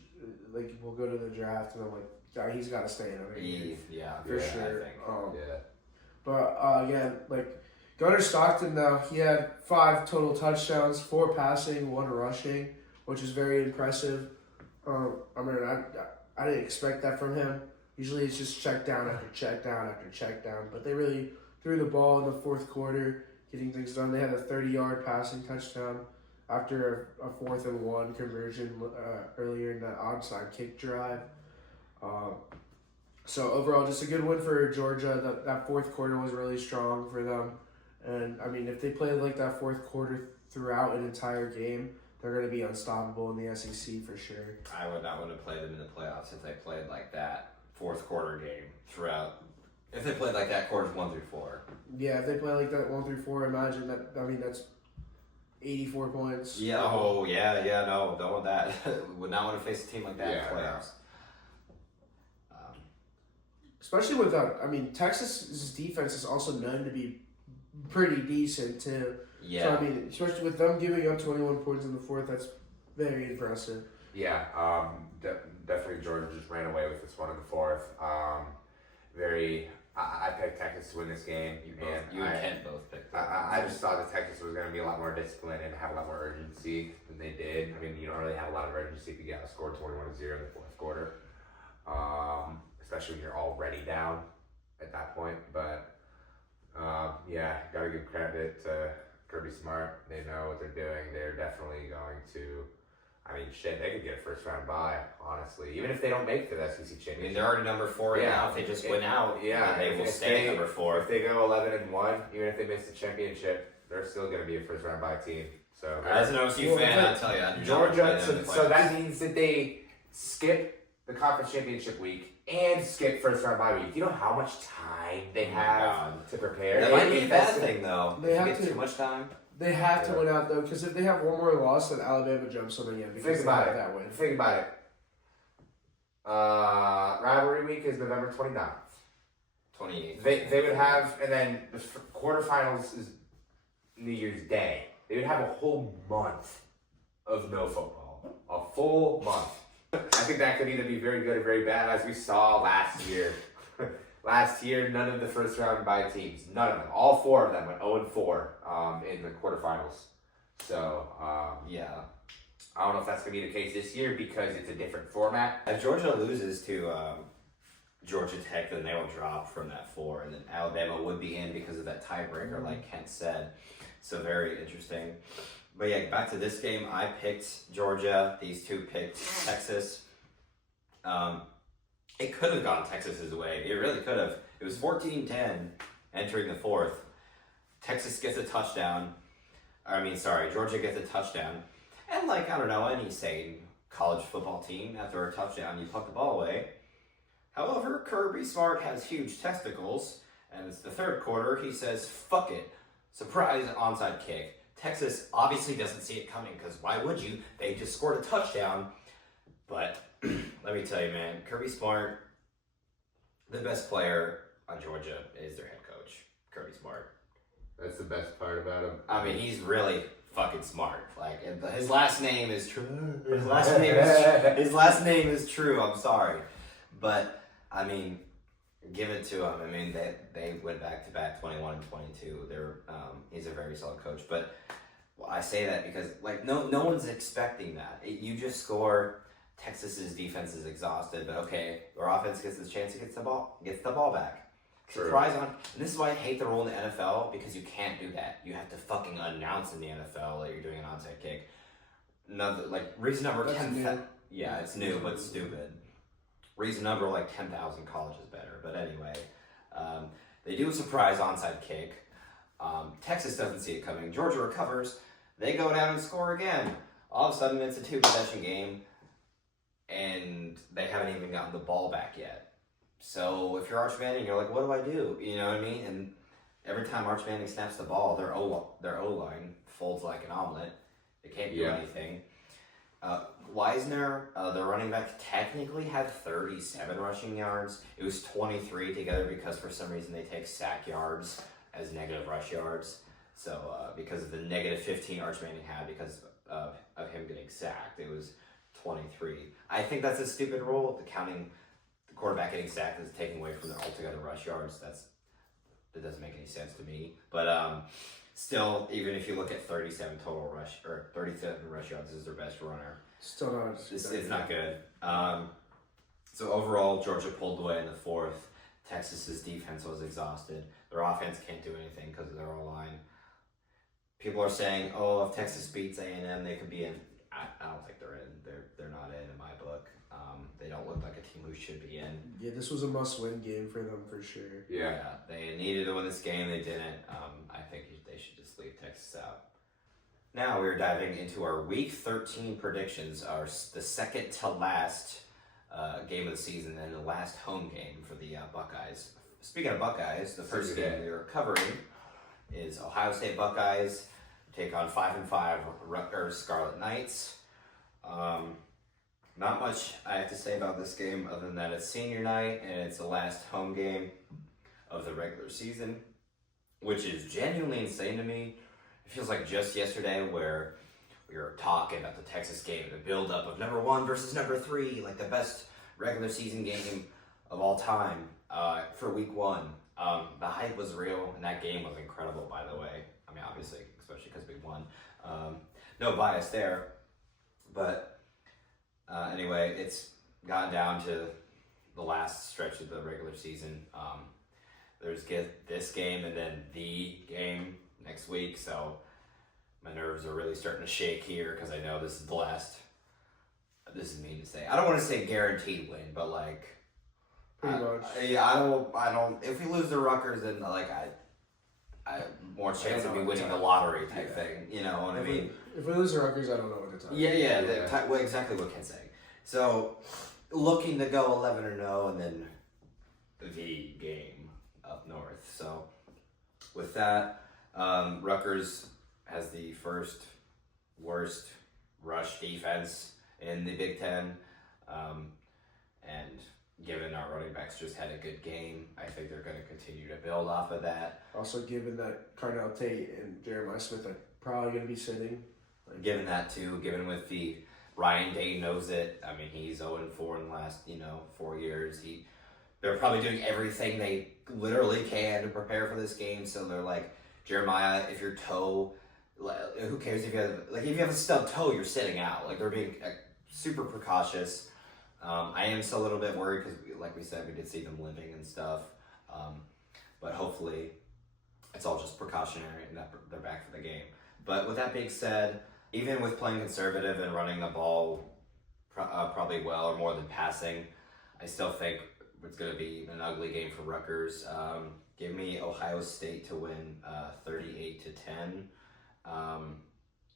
like, will go to the draft, and I'm like, yeah, he's got to stay in it. Yeah, for sure. I think. Yeah. But, again, like, Gunnar Stockton, though, he had 5 total touchdowns, 4 passing, 1 rushing, which is very impressive. I mean, I didn't expect that from him. Usually it's just check down after check down after check down, but they really threw the ball in the fourth quarter, getting things done. They had a 30-yard passing touchdown after a 4th and 1 conversion earlier in that onside kick drive. So overall, just a good win for Georgia. That fourth quarter was really strong for them. And, I mean, if they play like that fourth quarter throughout an entire game, they're going to be unstoppable in the SEC for sure. I would not want to play them in the playoffs if they played like that fourth quarter game throughout. If they played like that, quarters 1 through 4. Yeah, if they play like that 1 through 4, imagine that. I mean, that's 84 points. Yeah. Oh, yeah. No, don't want that. Would not want to face a team like that in the playoffs. Especially with that. I mean, Texas's defense is also known to be pretty decent too. Yeah. So I mean, especially with them giving up 21 points in the fourth, that's very impressive. Yeah. Definitely Georgia just ran away with this one in the fourth. I picked Texas to win this game. You and Kent both picked them. I just thought that Texas was going to be a lot more disciplined and have a lot more urgency than they did. I mean, you don't really have a lot of urgency if you get outscored 21-0 in the fourth quarter, especially when you're already down at that point. But, yeah, got to give credit to Kirby Smart. They know what they're doing. They're definitely going to... I mean, shit, they could get a first-round bye, honestly. Even if they don't make the SEC championship. I mean, they're already number 4 right now. If they just win out, they will stay number 4. If they go 11-1, even if they miss the championship, they're still going to be a first-round bye team. So as an OSU fan, I tell you, Georgia. So that means that they skip the conference championship week and skip first-round bye week. Do you know how much time they have to prepare? That might be a bad thing, though. They have too much time. They have to win out, though, because if they have one more loss, then Alabama jumps on them again. Think about it. That win. Think about it. Rivalry week is November 29th. 28th. They would have, and then the quarterfinals is New Year's Day. They would have a whole month of no football. A full month. I think that could either be very good or very bad, as we saw last year. Last year, none of the first-round bye teams, none of them, all 4 of them went 0-4 in the quarterfinals. So, yeah. I don't know if that's going to be the case this year because it's a different format. If Georgia loses to Georgia Tech, then they will drop from that 4, and then Alabama would be in because of that tiebreaker, like Kent said. So very interesting. But yeah, back to this game, I picked Georgia. These two picked Texas. It could have gone Texas's way. It really could have. It was 14-10 entering the fourth. Texas gets a touchdown. Georgia gets a touchdown. And I don't know, any sane college football team, after a touchdown, you puck the ball away. However, Kirby Smart has huge testicles, and it's the third quarter. He says, fuck it. Surprise onside kick. Texas obviously doesn't see it coming, because why would you? They just scored a touchdown. But let me tell you, man, Kirby Smart, the best player on Georgia is their head coach, Kirby Smart. That's the best part about him. I mean, he's really fucking smart. His last name is true. His last name is true. I'm sorry, but I mean, give it to him. I mean, they went back to back 21 and 22. He's a very solid coach. But I say that because no one's expecting that. You just score. Texas's defense is exhausted, but okay, their offense gets the chance to get the ball back. True. Surprise on, and this is why I hate the rule in the NFL, because you can't do that. You have to fucking announce in the NFL that you're doing an onside kick. Reason number 10. Yeah, it's new, but stupid. Reason number 10,000 college is better. But anyway, they do a surprise onside kick. Texas doesn't see it coming. Georgia recovers. They go down and score again. All of a sudden, it's a 2-possession game, and they haven't even gotten the ball back yet. So if you're Arch Manning, you're like, what do I do? You know what I mean? And every time Arch Manning snaps the ball, their O-line folds like an omelet. They can't do anything. Wisner, the running back, technically had 37 rushing yards. It was 23 together because for some reason they take sack yards as negative rush yards. So because of the negative 15 Arch Manning had because of him getting sacked, it was 23. I think that's a stupid rule. Counting the quarterback getting sacked is taking away from their altogether rush yards. That doesn't make any sense to me. But still, even if you look at 37 rush yards, this is their best runner. Still not. It's not good. So overall, Georgia pulled away in the fourth. Texas's defense was exhausted. Their offense can't do anything because of their O-line. People are saying, "Oh, if Texas beats A&M, they could be in." I don't think they're in. They're not in my book. They don't look like a team who should be in. Yeah, this was a must-win game for them for sure. Yeah. They needed to win this game. They didn't. I think they should just leave Texas out. Now we're diving into our Week 13 predictions, the second to last game of the season and the last home game for the Buckeyes. Speaking of Buckeyes, the first game we are covering is Ohio State Buckeyes take on 5-5 Rutgers Scarlet Knights. Not much I have to say about this game other than that it's senior night and it's the last home game of the regular season, which is genuinely insane to me. It feels like just yesterday where we were talking about the Texas game, the build-up of number 1 versus number 3, like the best regular season game of all time for week 1. The hype was real, and that game was incredible, by the way. I mean, obviously, especially because we won. No bias there. But anyway, it's gotten down to the last stretch of the regular season. There's this game and then the game next week, so my nerves are really starting to shake here because I know this is the last. This is mean to say. I don't want to say guaranteed win, but like, pretty much. I don't. If we lose to Rutgers, then like I more chance of me winning the lottery type thing. You know what I mean? If we lose to Rutgers, I don't know what to tell you. Yeah. Exactly what Ken's saying. So, looking to go 11-0, and then the game up north. So, with that. Rutgers has the first worst rush defense in the Big Ten. And given our running backs just had a good game, I think they're going to continue to build off of that. Also, given that Carnell Tate and Jeremiah Smith are probably going to be sitting. Given that, too, given with the Ryan Day knows it. I mean, he's 0-4 in the last, 4 years. They're probably doing everything they literally can to prepare for this game. So they're like, Jeremiah, if your toe, who cares if you have a stubbed toe, you're sitting out. Like they're being super precautious. I am still a little bit worried because, like we said, we did see them limping and stuff. But hopefully, it's all just precautionary and that they're back for the game. But with that being said, even with playing conservative and running the ball probably well or more than passing, I still think it's going to be an ugly game for Rutgers. Give me Ohio State to win 38-10.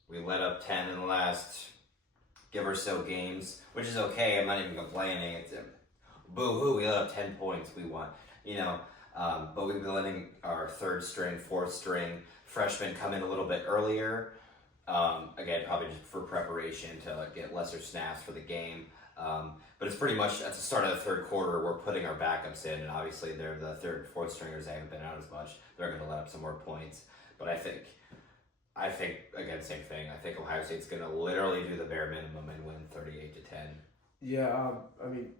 We let up 10 in the last give or so games, which is okay. I'm not even complaining. It's boo-hoo, we let up 10 points. We won, but we've been letting our third string, fourth string freshmen come in a little bit earlier. Again, probably just for preparation to get lesser snaps for the game. But it's pretty much at the start of the third quarter, we're putting our backups in, and obviously they're the third, fourth stringers. They haven't been out as much. They're going to let up some more points. But I think again, same thing. I think Ohio State's going to literally do the bare minimum and win 38-10. Yeah, I mean,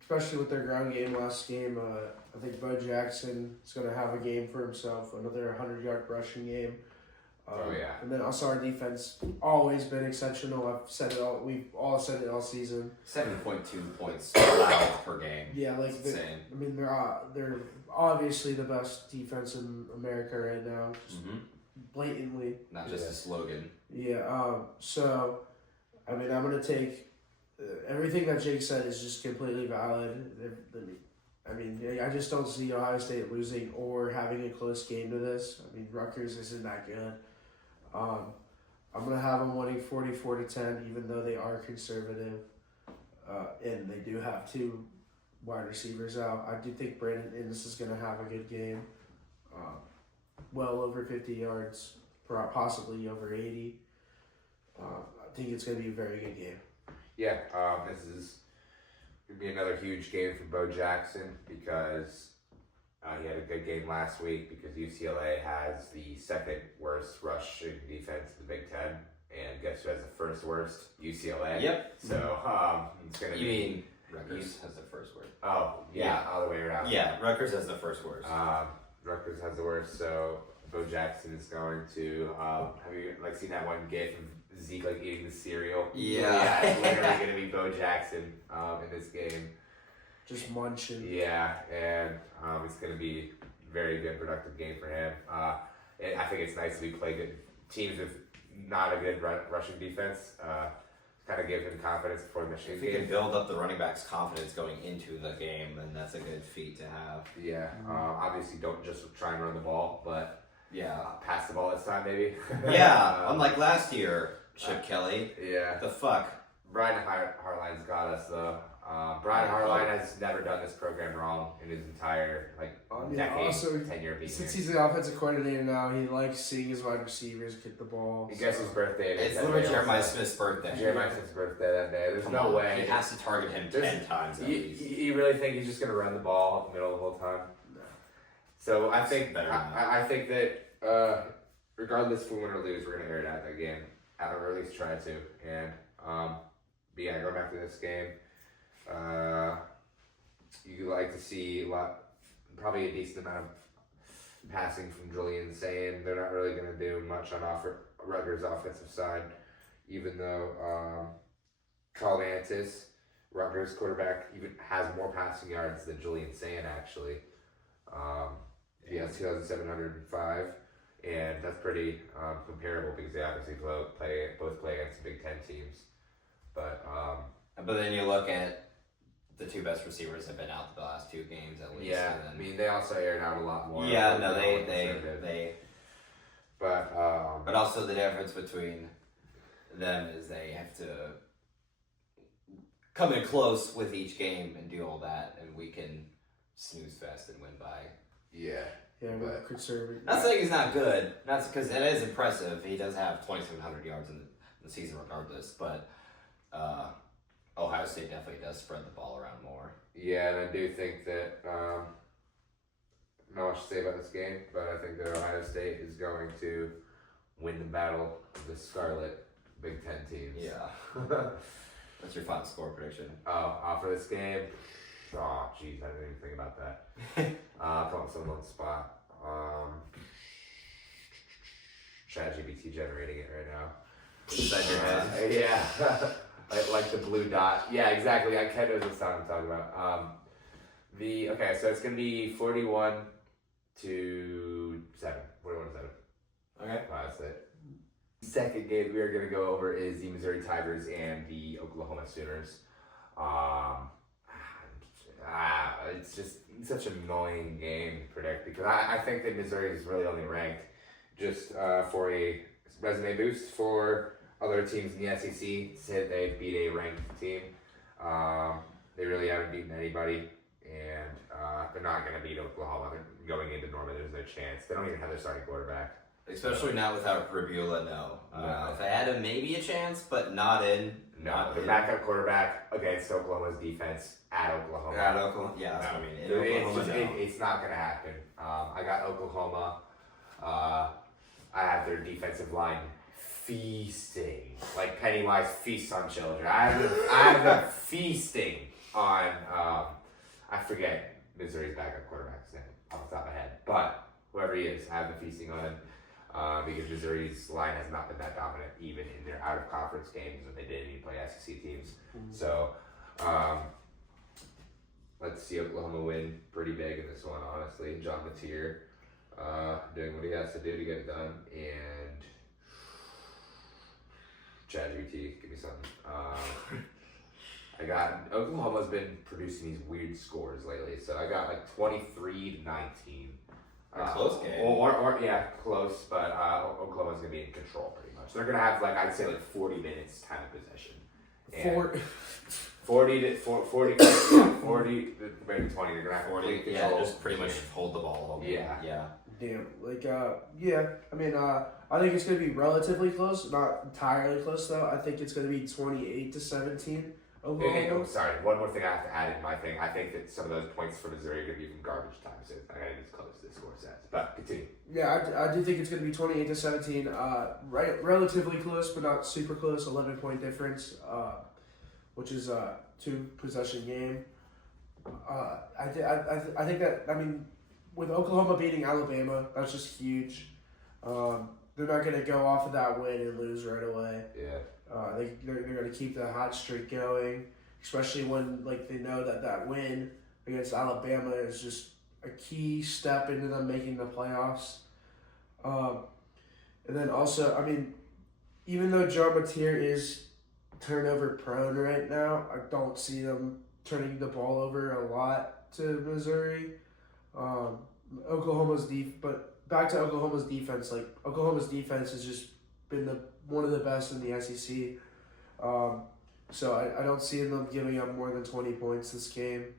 especially with their ground game last game, I think Bo Jackson is going to have a game for himself, another 100-yard rushing game. And then also our defense always been exceptional. We've all said it all season. 7.2 points allowed per game. Yeah, like insane. I mean, they're obviously the best defense in America right now, just blatantly. Not just a slogan. Yeah. So, I mean, I'm gonna take everything that Jake said is just completely valid. I mean, I just don't see Ohio State losing or having a close game to this. I mean, Rutgers isn't that good. I'm going to have them winning 44-10, even though they are conservative. And they do have 2 wide receivers out. I do think Brandon Innes is going to have a good game. Well over 50 yards, possibly over 80. I think it's going to be a very good game. Yeah, this is going to be another huge game for Bo Jackson because he had a good game last week because UCLA has the 2nd worst rushing defense in the Big Ten. And guess who has the 1st worst? UCLA. Yep. So it's going to be... You mean Rutgers has the first word? Oh, yeah, all the way around. Yeah, Rutgers has the first worst. Rutgers has the worst, so Bo Jackson is going to... have you seen that one gif of Zeke eating the cereal? Yeah. It's literally going to be Bo Jackson in this game. Just munching. Yeah, and it's going to be a very good, productive game for him. I think it's nice that we play good teams with not a good rushing defense. Kind of give him confidence before the Michigan If you game. can build up the running back's confidence going into the game, then that's a good feat to have. Yeah, obviously don't just try and run the ball, but Yeah. pass the ball this time maybe. Yeah, unlike last year, Chip Kelly. Yeah. The fuck? Brian Harline's got us though. Brian Harline has never done this program wrong in his entire decade, also, tenure being since here. he's the offensive coordinator now, he likes seeing his wide receivers kick the ball. He gets his birthday. It's literally Jeremiah Smith's birthday. Jeremiah Smith's birthday that day. There's no way. He has to target him 10 times at least. You really think he's just going to run the ball up the middle the whole time? No. So I think better than that. I think that regardless if we win or lose, we're going to air it out again, or at least try to. And but yeah, going back to this game, you like to see probably a decent amount of passing from Julian saying they're not really going to do much on Rutgers' offensive side, even though Carl Mantis, Rutgers quarterback, even has more passing yards than Julian Sayin actually. He has 2,705, and that's pretty comparable because they obviously both play against Big Ten teams. But then you look at the 2 best receivers have been out the last 2 games at least. yeah, and I mean they also aired out a lot more. yeah, no, they. But But also the difference between them is they have to come in close with each game and do all that, and we can snooze fest and win by. yeah. Yeah, we're conservative. Not saying he's not good. Not because it is impressive. He does have 2,700 yards in the season, regardless. But Ohio State definitely does spread the ball around more. Yeah, and I do think that not much to say about this game, but I think that Ohio State is going to win the battle of the Scarlet Big Ten teams. Yeah. What's your final score prediction? For this game, jeez, I didn't even think about that. Put myself on the spot. ChatGPT generating it right now. Inside your head. Yeah, like the blue dot. Yeah, exactly. Ken knows what sound I'm talking about. So it's gonna be 41-7. 41-7. Okay. That's it. Second game we are gonna go over is the Missouri Tigers and the Oklahoma Sooners. It's just such an annoying game to predict because I think that Missouri is really only ranked just for a resume boost for other teams in the SEC. Said they beat a ranked team. They really haven't beaten anybody, and they're not going to beat Oklahoma. They're going into Norman. There's no chance. They don't even have their starting quarterback. Especially not without Rabula, no. No. If I had him, maybe a chance, but not in. No, the backup quarterback against Oklahoma's defense at Oklahoma. At Oklahoma, yeah, that's what I mean. In Oklahoma, It's not going to happen. I got Oklahoma. I have their defensive line feasting, like Pennywise feasts on children. I have them feasting on. I forget Missouri's backup quarterback's name off the top of my head, but whoever he is, I have them feasting on him. Because Missouri's line has not been that dominant even in their out-of-conference games when they didn't even play SEC teams. Mm-hmm. So, let's see Oklahoma win pretty big in this one, honestly. John Mateer doing what he has to do to get it done. And ChatGPT, give me something. I got Oklahoma's been producing these weird scores lately, so I got like 23-19. A close game. Or yeah, close, but Oklahoma's gonna be in control pretty much. They're gonna have like I'd say like 40 minutes time of possession. And 40 to 40, yeah, 40 maybe 20. They're gonna have 40. complete Yeah, control. just pretty much hold the ball all game. Yeah. Damn, like, yeah, I mean, I think it's going to be relatively close, not entirely close, though. I think it's going to be 28-17, Oklahoma. Sorry, one more thing I have to add in my thing. I think that some of those points for Missouri are going to be from garbage time, so I got to just close this score says. But continue. Yeah, I do think it's going to be 28-17, relatively close, but not super close, 11-point difference, which is a 2-possession game. I think that, I mean, with Oklahoma beating Alabama, that's just huge. They're not going to go off of that win and lose right away. Yeah. They're going to keep the hot streak going, especially when they know that win against Alabama is just a key step into them making the playoffs. And then also, I mean, even though John Mateer is turnover prone right now, I don't see them turning the ball over a lot to Missouri. But back to Oklahoma's defense. Oklahoma's defense has just been one of the best in the SEC. So I don't see them giving up more than 20 points this game.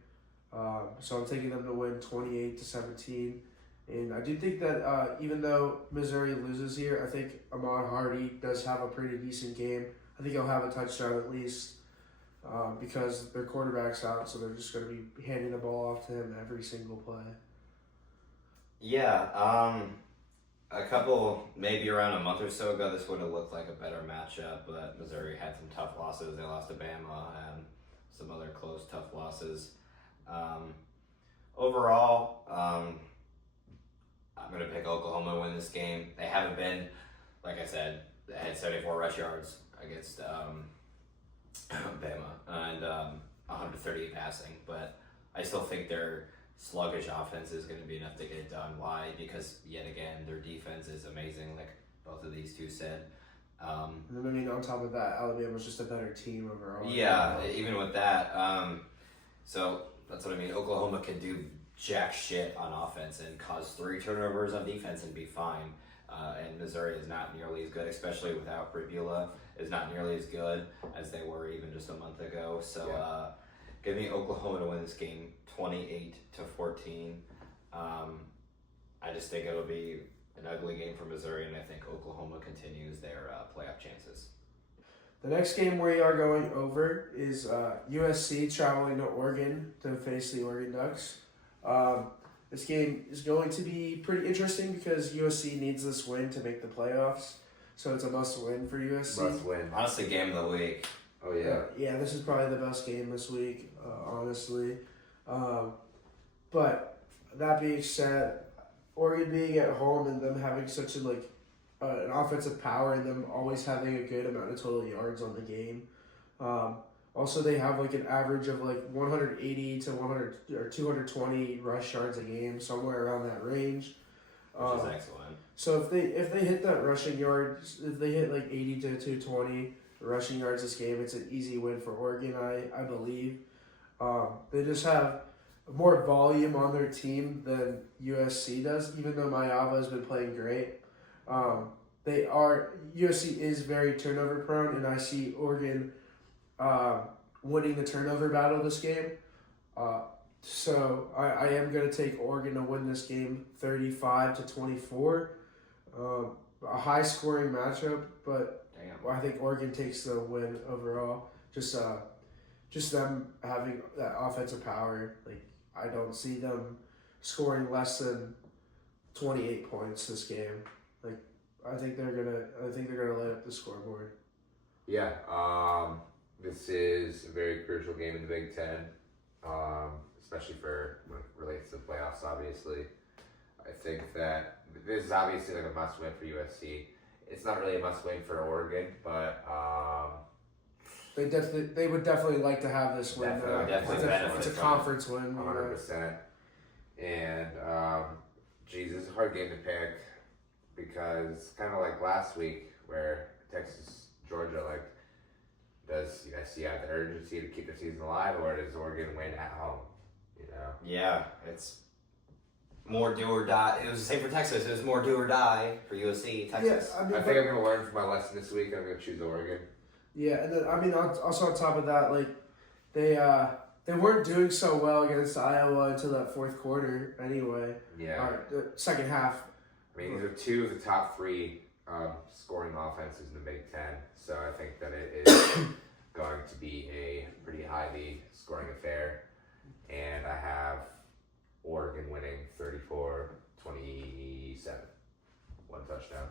So I'm taking them to win 28-17. And I do think that even though Missouri loses here, I think Ahmad Hardy does have a pretty decent game. I think he'll have a touchdown at least because their quarterback's out, so they're just going to be handing the ball off to him every single play. Yeah, maybe around a month or so ago, this would have looked like a better matchup, but Missouri had some tough losses. They lost to Bama and some other close, tough losses. Overall, I'm going to pick Oklahoma to win this game. They haven't been, like I said, they had 74 rush yards against Bama and 138 passing, but I still think their sluggish offense is going to be enough to get it done. Why? Because, yet again, their defense is amazing, like both of these two said. And then, I mean, on top of that, Alabama's just a better team overall. Yeah, even with that. So that's what I mean. Oklahoma can do jack shit on offense and cause 3 turnovers on defense and be fine. And Missouri is not nearly as good, especially without Bribula, is not nearly as good as they were even just a month ago. So give me Oklahoma to win this game 28-14. I just think it'll be an ugly game for Missouri, and I think Oklahoma continues their playoff chances. The next game we are going over is USC traveling to Oregon to face the Oregon Ducks. This game is going to be pretty interesting because USC needs this win to make the playoffs. So it's a must-win for USC. Must win. Honestly, game of the week. Oh, yeah. Yeah, this is probably the best game this week, honestly. But that being said, Oregon being at home and them having such an offensive power and them always having a good amount of total yards on the game. Also, they have an average of 180 to 100 or 220 rush yards a game, somewhere around that range. Which is excellent. So if they hit that rushing yards, if they hit 80 to 220 rushing yards this game, it's an easy win for Oregon, I believe. They just have more volume on their team than USC does, even though Mayava has been playing great. USC is very turnover prone, and I see Oregon winning the turnover battle this game. So I am going to take Oregon to win this game 35-24. A high scoring matchup, but Damn. I think Oregon takes the win overall. Just them having that offensive power. I don't see them scoring less than 28 points this game. I think they're gonna light up the scoreboard. Yeah, this is a very crucial game in the Big Ten, especially for when it relates to the playoffs, obviously. I think that this is obviously a must-win for USC. It's not really a must-win for Oregon, but they would definitely like to have this win. Definitely it's a conference win. 100%. And, this is a hard game to pick because kind of like last week where Texas, Georgia, does USC have the urgency to keep the season alive, or does Oregon win at home? You know. Yeah, it's more do or die. It was the same for Texas. It was more do or die for USC, Texas. Yeah, I mean, I think I'm gonna learn from my lesson this week. I'm gonna choose Oregon. yeah, and then I mean, also on top of that, like they weren't doing so well against Iowa until that fourth quarter. Anyway, Yeah. or the second half. I mean, these are two of the top three scoring offenses in the Big Ten, so I think that it is going to be a pretty highly scoring affair. And I have Oregon winning 34-27. One touchdown.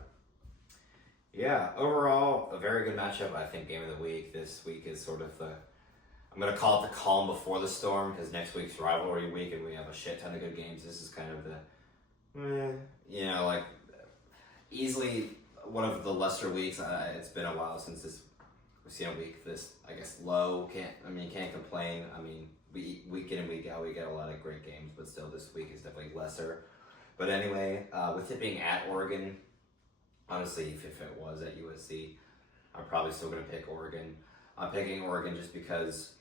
Yeah, overall, a very good matchup. I think game of the week this week is sort of I'm going to call it the calm before the storm, because next week's rivalry week and we have a shit ton of good games. This is kind of like easily one of the lesser weeks. It's been a while since we've seen a week this, I guess, low. Can't complain. I mean, week in and week out, we get a lot of great games, but still this week is definitely lesser. But anyway, with it being at Oregon, honestly, if it was at USC, I'm probably still going to pick Oregon. I'm picking Oregon just because,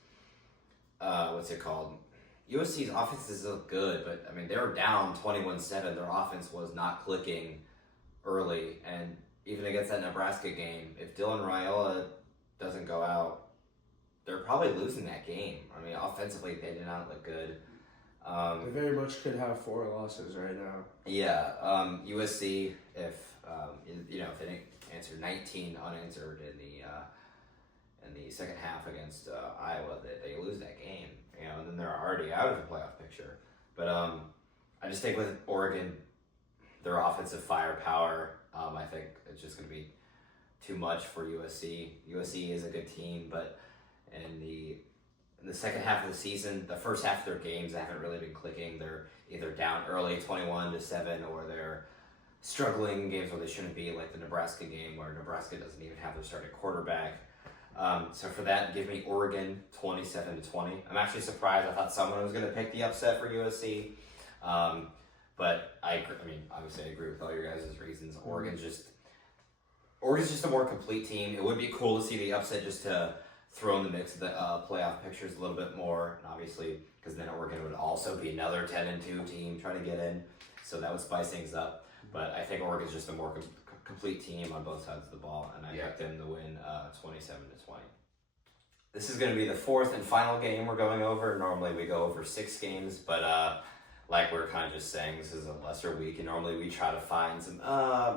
USC's offenses look good, but I mean, they were down 21-7. Their offense was not clicking early, and even against that Nebraska game, if Dylan Raiola doesn't go out, they're probably losing that game. I mean, offensively, they did not look good. They very much could have 4 losses right now. Yeah, USC, if they didn't answer 19 unanswered in the second half against Iowa, they lose that game. And then they're already out of the playoff picture. But I just think with Oregon, their offensive firepower, I think it's just going to be too much for USC. USC is a good team, but in the second half of the season, the first half of their games haven't really been clicking. They're either down early 21-7, or they're struggling in games where they shouldn't be, like the Nebraska game where Nebraska doesn't even have their starting quarterback. So for that, give me Oregon 27-20. I'm actually surprised. I thought someone was going to pick the upset for USC. But I obviously I agree with all your guys' reasons. Oregon's just a more complete team. It would be cool to see the upset just to throw in the mix of the playoff pictures a little bit more, and obviously, because then Oregon would also be another 10-2 team trying to get in, so that would spice things up. But I think Oregon's just a more complete team on both sides of the ball, and I picked them to win 27-20. This is going to be the fourth and final game we're going over. Normally we go over 6 games, but like we we're kind of just saying, this is a lesser week, and normally we try to find some,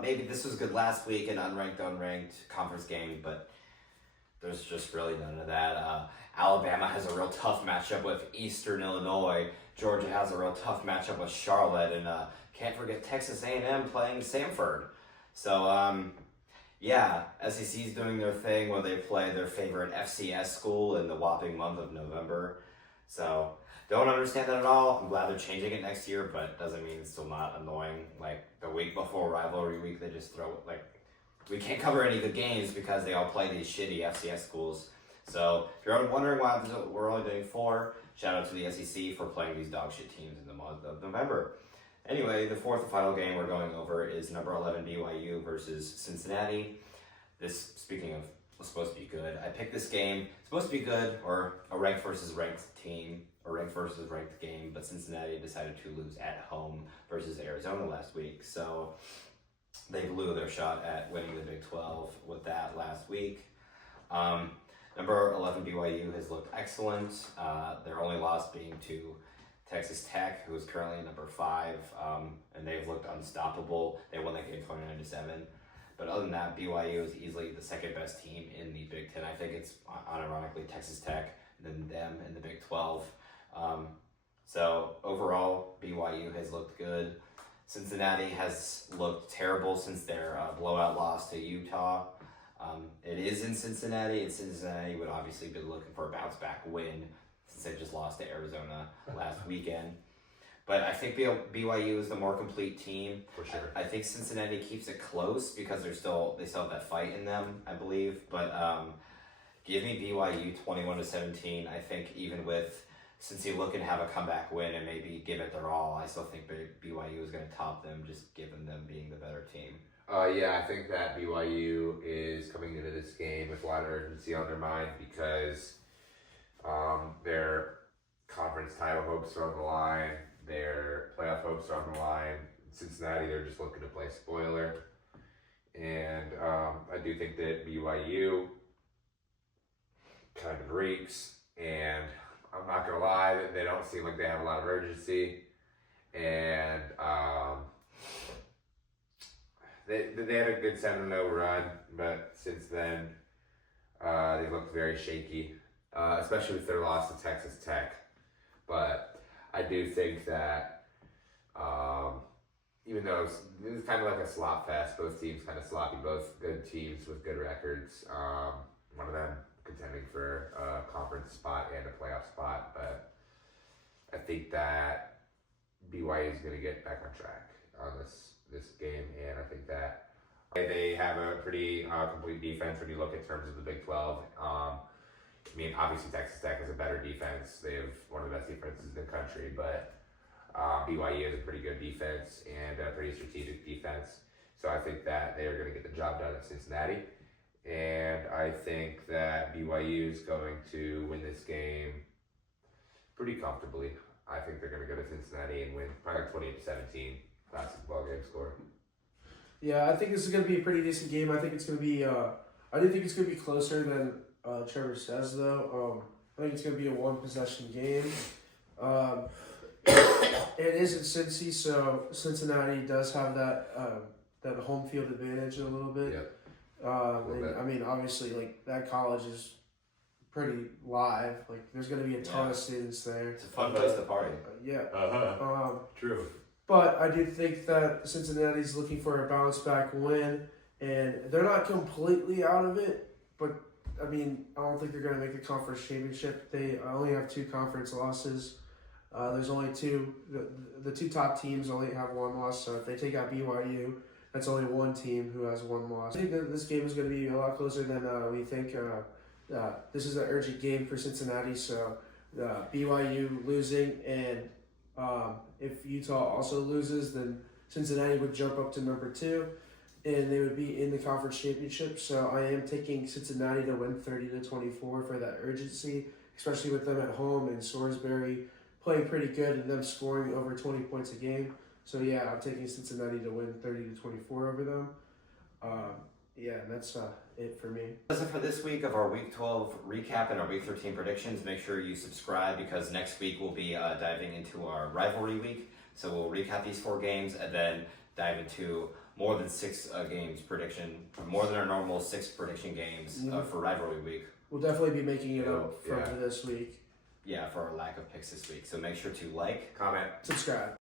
maybe this was good last week, an unranked conference game, but there's just really none of that. Alabama has a real tough matchup with Eastern Illinois. Georgia has a real tough matchup with Charlotte, and can't forget Texas A&M playing Samford. So, SEC's doing their thing where they play their favorite FCS school in the whopping month of November. So, don't understand that at all. I'm glad they're changing it next year, but it doesn't mean it's still not annoying. Like, the week before rivalry week, they just throw it, like, we can't cover any good games because they all play these shitty FCS schools. So, if you're wondering why we're only doing 4, shout out to the SEC for playing these dog shit teams in the month of November. Anyway, the fourth and final game we're going over is number 11 BYU versus Cincinnati. This, speaking of, was supposed to be good. I picked this game. It's supposed to be good, or a ranked versus ranked team, or ranked versus ranked game, but Cincinnati decided to lose at home versus Arizona last week. So they blew their shot at winning the Big 12 with that last week. Number 11 BYU has looked excellent. Their only loss being to Texas Tech, who is currently number 5, and they've looked unstoppable. They won that game 29-7. But other than that, BYU is easily the second best team in the Big Ten. I think it's unironically Texas Tech, then them in the Big 12. So overall, BYU has looked good. Cincinnati has looked terrible since their blowout loss to Utah. It is in Cincinnati, and Cincinnati would obviously be looking for a bounce back win since they just lost to Arizona last weekend. But I think BYU is the more complete team. For sure. I think Cincinnati keeps it close because they still have that fight in them, I believe. But give me BYU 21-17. I think even with Cincy looking to have a comeback win and maybe give it their all. I still think BYU is going to top them, just given them being the better team. Yeah, I think that BYU is coming into this game with a lot of urgency on their mind because their conference title hopes are on the line, their playoff hopes are on the line. Cincinnati, they're just looking to play spoiler. And I do think that BYU kind of reeks, and I'm not going to lie, they don't seem like they have a lot of urgency. And they had a good 7-0 run, but since then they looked very shaky, especially with their loss to Texas Tech. But I do think that even though it was kind of like a slop fest, both teams kind of sloppy, both good teams with good records. One of them contending for a conference spot and a playoff spot, but I think that BYU is going to get back on track on this game, and I think that they have a pretty complete defense when you look in terms of the Big 12. I mean, obviously Texas Tech has a better defense. They have one of the best defenses in the country, but BYU has a pretty good defense and a pretty strategic defense. So I think that they are going to get the job done at Cincinnati. And I think that BYU is going to win this game pretty comfortably. I think they're going to go to Cincinnati and win probably like 28-17 basketball game score. Yeah, I think this is going to be a pretty decent game. I think it's going to be. I do think it's going to be closer than Trevor says, though. I think it's going to be a one-possession game. It is in Cincy, so Cincinnati does have that home field advantage a little bit. Yep. I mean, obviously, like that college is pretty live. Like, there's going to be a ton of students there. It's a fun place to party. Yeah. True. But I do think that Cincinnati's looking for a bounce back win, and they're not completely out of it. But I mean, I don't think they're going to make the conference championship. They only have 2 conference losses. There's only 2. The 2 top teams only have 1 loss. So if they take out BYU, that's only 1 team who has 1 loss. I think that this game is going to be a lot closer than we think. This is an urgent game for Cincinnati, so BYU losing, and if Utah also loses, then Cincinnati would jump up to number 2, and they would be in the conference championship. So I am taking Cincinnati to win 30-24 for that urgency, especially with them at home and Salisbury playing pretty good and them scoring over 20 points a game. So yeah, I'm taking Cincinnati to win 30-24 over them. Yeah, that's it for me. That's it for this week of our Week 12 recap and our Week 13 predictions. Make sure you subscribe because next week we'll be diving into our rivalry week. So we'll recap these 4 games and then dive into more than 6 games prediction, more than our normal 6 prediction games for rivalry week. We'll definitely be making it up from this week. Yeah, for our lack of picks this week. So make sure to like, comment, subscribe.